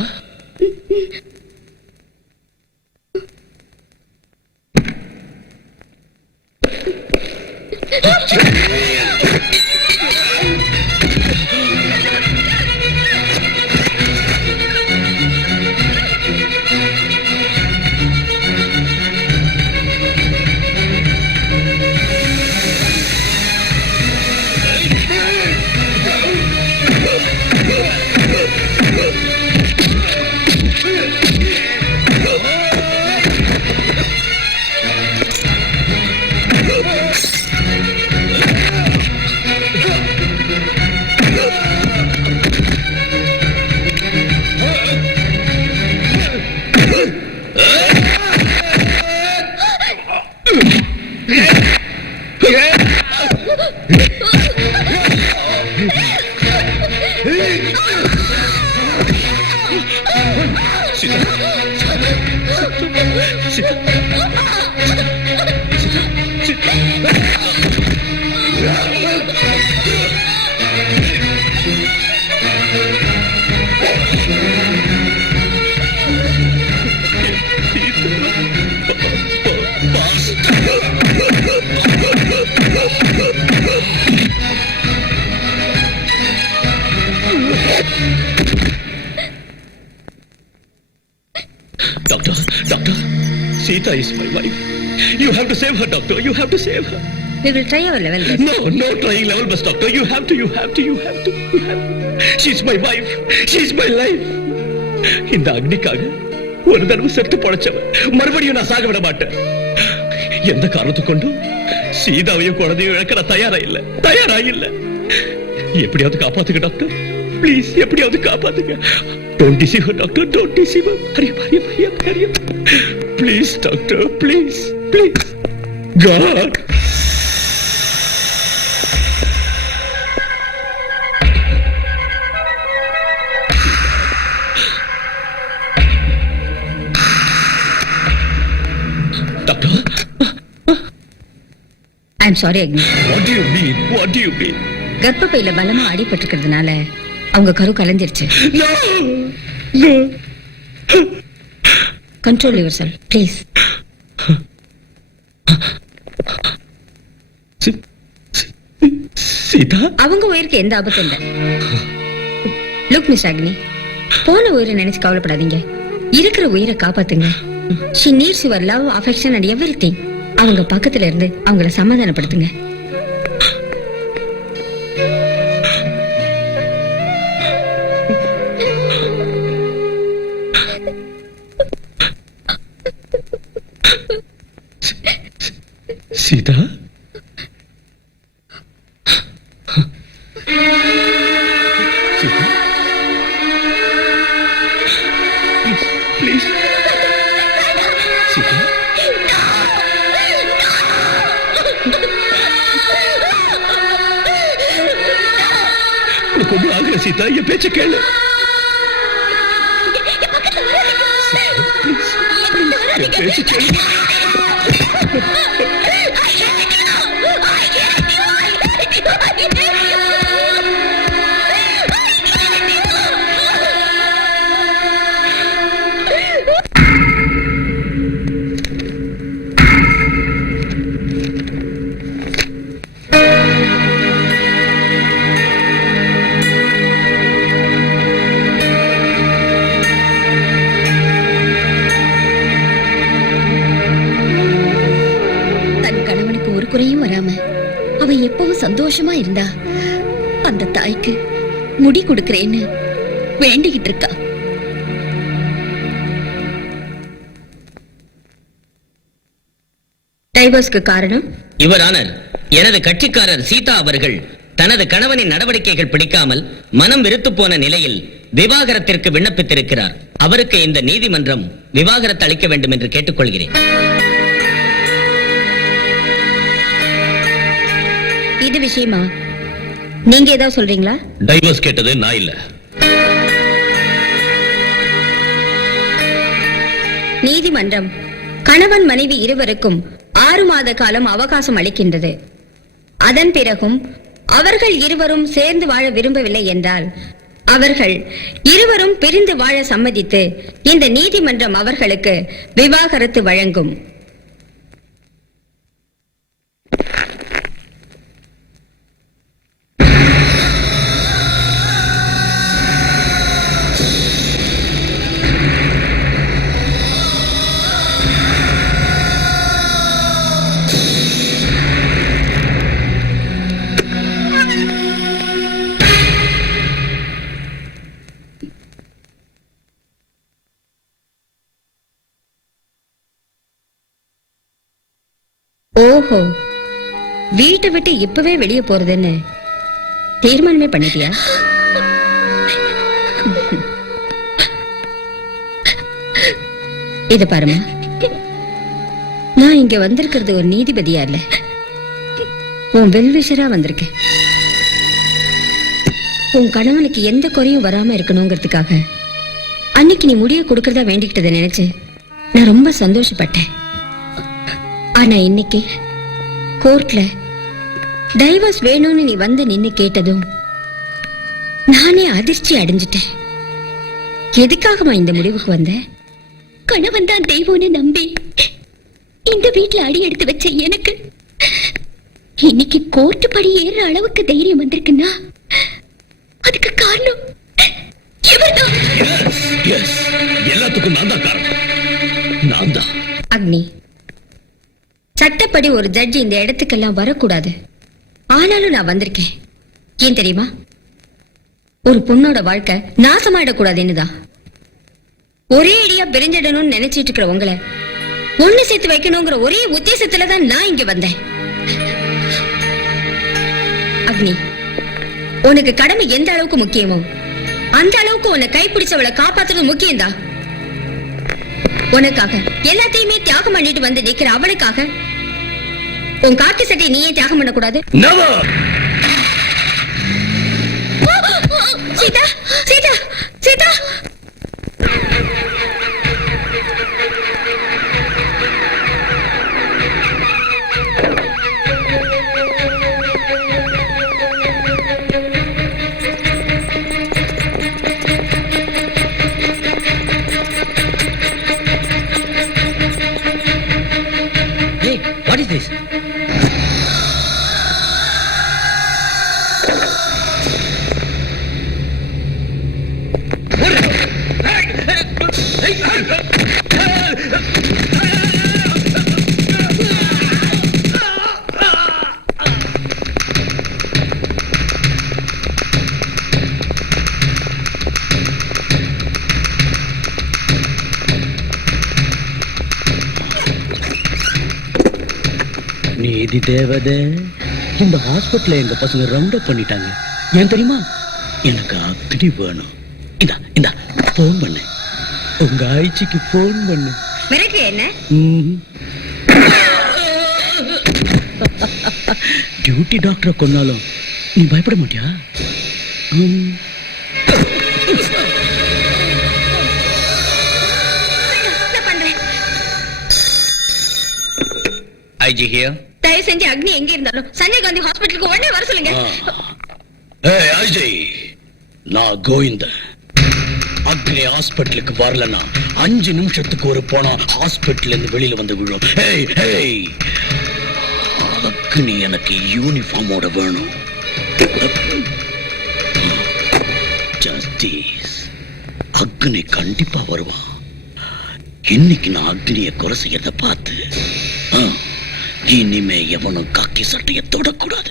Doctor, doctor, Sita is my wife. You have to save her, doctor. You have to save her. We will try our level best. No, no trying level best, doctor. You have to. She's my wife. She's my life. இந்த அக்னிக்காக ஒரு தடவை செத்து படைச்சவன் மறுபடியும் நான் சாக விட மாட்டேன். எந்த காரணத்தை கொண்டும் சீதாவையும் குழந்தையும் இழக்க தயாரா இல்ல. எப்படியாவது காப்பாத்துங்க டாக்டர். ப்ளீஸ் எப்படியாவது காப்பாத்துங்க. Don't deceive her, doctor. Don't deceive her. Hurry up. Please, doctor. Please. God. Doctor? I'm sorry, Agni. What do you mean? கர்ப்பப்பையில பலமா அடிபட்டிருக்கிறதுனால அவங்க கரு கலைஞ்சிருச்சு. No. Control yourself, please. Sita? அவங்க உயிருக்கு எந்த ஆபத்தும் இல்ல. Look, Miss Agni. போன உயிரை நினைச்சு கவலைப்படாதீங்க. இருக்கிற உயிரை காப்பாத்துங்க. She needs your love, affection and everything. அவங்க பக்கத்துல இருந்து அவங்கள சமாதானப்படுத்துங்க. சீதா? சீதா? Please. சீதா? உனக்கு ஒன்றும் ஆகல சீதா, என் பேச்ச கேளு. என் பேச்ச கேளு. குறையும் வராம அவ எப்பவும் சந்தோஷமா இருந்தா அந்த தாய்க்கு முடி கொடுக்கறேன்னு வேண்டிக்கிட்டு இருக்கா. டைவர்ஸ்க்கு காரணம் யுவர் ஆனர், எனது கட்சிக்காரர் சீதா அவர்கள் தனது கணவனின் நடவடிக்கைகள் பிடிக்காமல் மனம் வெறுத்து போன நிலையில் விவாகரத்திற்கு விண்ணப்பித்திருக்கிறார். அவருக்கு இந்த நீதிமன்றம் விவாகரத்து அளிக்க வேண்டும் என்று கேட்டுக்கொள்கிறேன். இது விஷயமா நீங்க ஏதாவது சொல்றீங்களா? டைவர்ஸ் கேட்டது நான் இல்ல. நீதிமன்றம் கணவன் மனைவி இருவருக்கும் 6 மாத காலம் அவகாசம் அளிக்கின்றது. அதன் பிறகும் அவர்கள் இருவரும் சேர்ந்து வாழ விரும்பவில்லை என்றால் அவர்கள் இருவரும் பிரிந்து வாழ சம்மதித்து இந்த நீதிமன்றம் அவர்களுக்கு விவாகரத்து வழங்கும். ஓஹோ, வீட்டை விட்டு இப்பவே வெளியே போறதுன்னு தீர்மானமே பண்ணிட்டியா? இத பாருமா, நான் இங்க வந்திருக்கிறது ஒரு நீதிபதியா இல்ல, உன் வெல்விஷரா வந்திருக்கேன். உன் கணவனுக்கு எந்த குறையும் வராம இருக்கணுங்கிறதுக்காக அன்னைக்கு நீ முடிய கொடுக்கறதா வேண்டிக்கிட்டதை நினைச்சு நான் ரொம்ப சந்தோஷப்பட்டேன். ஆனா இன்னைக்கு கோர்ட்ல டைவர்ஸ் வேணும்னு நீ வந்து நின்னு கேட்டதும் நானே அதிர்ச்சி அடைஞ்சிட்டேன். எதுக்காகமா இந்த முடிவுக்கு வந்த? கணவன் தான் தெய்வம்னு நம்பி இந்த வீட்டுல அடி எடுத்து வச்ச எனக்கு இன்னைக்கு கோர்ட்டு படி ஏற அளவுக்கு தைரியம் வந்திருக்குன்னா அதுக்கு காரணம் இவர்தான். எஸ், எல்லாத்துக்கும் நான் தான் காரணம். நான் தான். அக்னி, சட்டப்படி ஒரு ஜட்ஜி இந்த இடத்துக்கெல்லாம் வரக்கூடாது. ஆனாலும் நான் வந்திருக்கேன். ஏன் தெரியுமா? ஒரு பொண்ணோட வாழ்க்கை நாசமாயிடக்கூடாதுன்னு தான். ஒரே அடியா பிரிஞ்சிடணும்னு நினைச்சிட்டு இருக்கிற உங்களை ஒண்ணு சேர்த்து வைக்கணுங்கிற ஒரே உத்தேசத்துலதான் நான் இங்க வந்தேன். அக்னி, உனக்கு கடமை எந்த அளவுக்கு முக்கியமோ அந்த அளவுக்கு உன்னை கைப்பிடிச்சவளை காப்பாத்துறது முக்கியம்தான். உனக்காக எல்லாத்தையுமே தியாகம் பண்ணிட்டு வந்து நிக்கிற அவளுக்காக உன் காக்கி சட்டை நீயே தியாகம் பண்ணக்கூடாது? Never. Sita, Sita, Sita. Hey, what is this? நீதி தேவதை, இந்த ஹாஸ்பிட்டல எங்க பசங்க ரவுண்ட் அப் பண்ணிட்டாங்க. ஏன் தெரியுமா? எனக்கு அக்னி வேணும். இந்தா இந்தா போன் பண்ணு, உங்க ஆய்ச்சிக்கு போன் பண்ணு. மிரட்டு என்ன? டியூட்டி டாக்டரை கொன்னாலும் நீ பயப்பட மாட்டியா? நான் பண்றேன். IG here. தயவு செஞ்சு அக்னி எங்க இருந்தாலும் சஞ்சய் காந்தி ஹாஸ்பிட்டலுக்கு உடனே வர சொல்லுங்க. ஏய் ஐஜி, நான் கோவிந்த. அக்னி ஹாஸ்பிட்டலுக்கு வரலனா 5 நிமிஷத்துக்கு ஒரு போனா ஹாஸ்பிட்டல்ல இருந்து வெளியில வந்து விழும். ஏய் ஏய், அக்னி எனக்கு யூனிஃபார்மோட வேணும். ஜஸ்டிஸ், அக்னி கண்டிப்பா வருவான். இன்னைக்கு நான் அக்னியை கொலை செய்யறத பார்த்து இனிமே எவனும் காக்கி சட்டையை தொடக்கூடாது.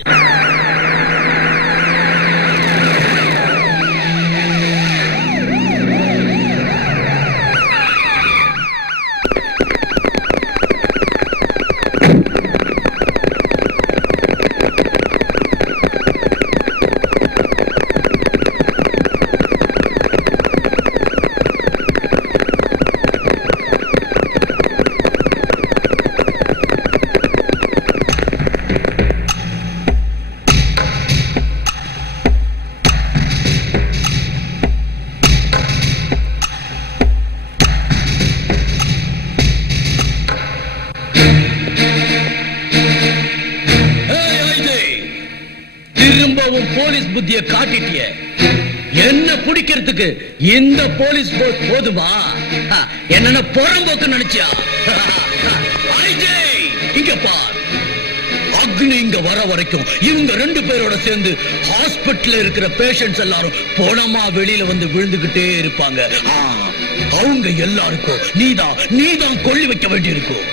திரும்பவும் போலீஸ் புத்திய காட்டிட்டிய. என்ன பிடிக்கிறதுக்கு இந்த போலீஸ் போர்ஸ் போதுமா? என்ன புறம்போக்கு நினைச்சியா? இங்க பார், அக்னி இங்க வர வரைக்கும் இவங்க 2 பேரோட சேர்ந்து ஹாஸ்பிட்டல்ல இருக்கிற பேஷண்ட்ஸ் எல்லாரும் போனமா வெளியில வந்து விழுந்துகிட்டே இருப்பாங்க. அவங்க எல்லாருக்கும் நீதான் கொள்ளி வைக்க வேண்டி இருக்கும்.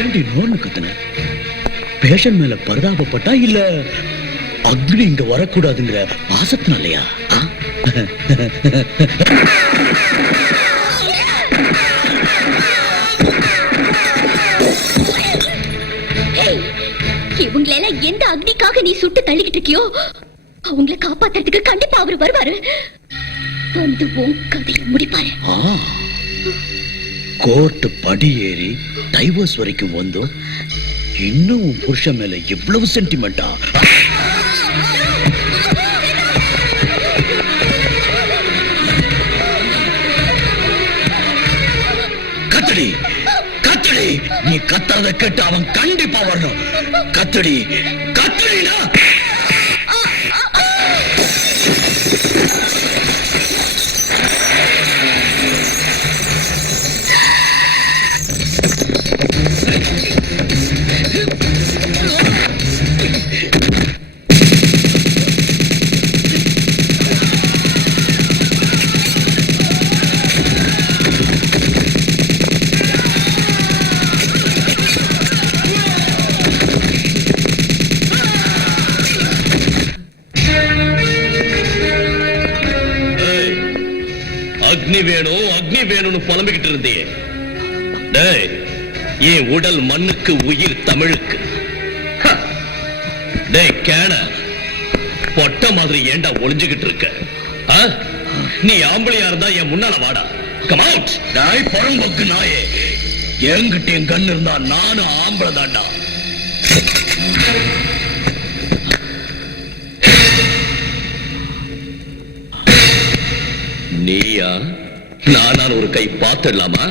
ஏண்டி நோன்னு கத்துன? பேஷண்ட் மேல பரிதாபப்பட்டா இல்ல அக்னி இங்க வரக்கூடாதுங்கிற பாசத்தினாலயா? இவங்களெல்லாம் எந்த அக்னிக்காக நீ சுட்டு தள்ளிக்கிட்டு இருக்கியோ அவங்கள காப்பாத்துறதுக்கு கண்டிப்பா அவர் வருவாரு. வந்து உன் கதையை முடிப்பாரு. கோர்ட் படி ஏறி டைவர்ஸ் வரைக்கும் வந்தோம். இன்னும் உன் புருஷன் மேல எவ்வளவு சென்டிமெண்டா? கத்துடி கத்துடி, நீ கத்துறத கேட்டு அவன் கண்டிப்பா வரணும். கத்துடி கத்துடினா. அக்னி வேணும்னு புலம்பிக்கிட்டு இருந்தியே. டேய், என் உடல் மண்ணுக்கு, உயிர் தமிழுக்கு. டேய் கேன, பொட்ட மாதிரி ஏண்டா ஒளிஞ்சுகிட்டு இருக்க? நீ ஆம்பளையா இருந்தா என் முன்னால வாடா. Come out. நாய் பரம்போக்கு நாயே, என்கிட்ட என் கண்ணு இருந்தா நானும் ஆம்பளை தாண்டா. நீயா? நான் ஒரு கை பார்த்துடலாமா?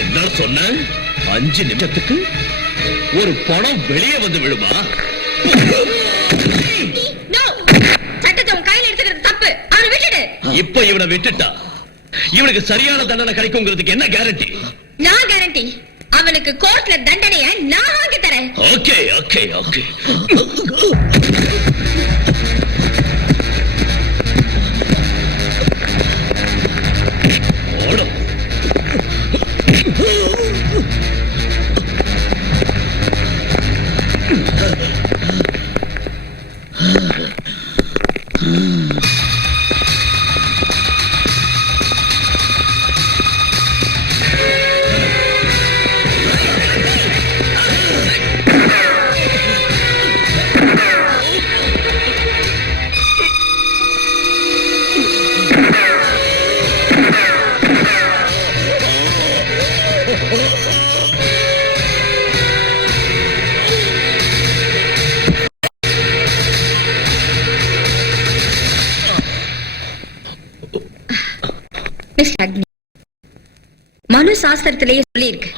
என்ன சொன்ன? 5 நிமிஷத்துக்கு ஒரு பணம் வெளியே வந்து விடுமா? சட்டத்தை உன் கையில எடுத்துக்கிறது தப்பு. அவனை விட்டுடு. இப்ப இவனை விட்டுட்டா இவனுக்கு சரியான தண்டனை கிடைக்குங்கிறதுக்கு என்ன கேரண்டி? நான் கேரண்டி. அவனுக்கு கோர்ட்ல தண்டனையை நான் வாங்கி தரேன். Okay okay okay. மனு சாஸ்திரத்திலேயே சொல்லி இருக்கு,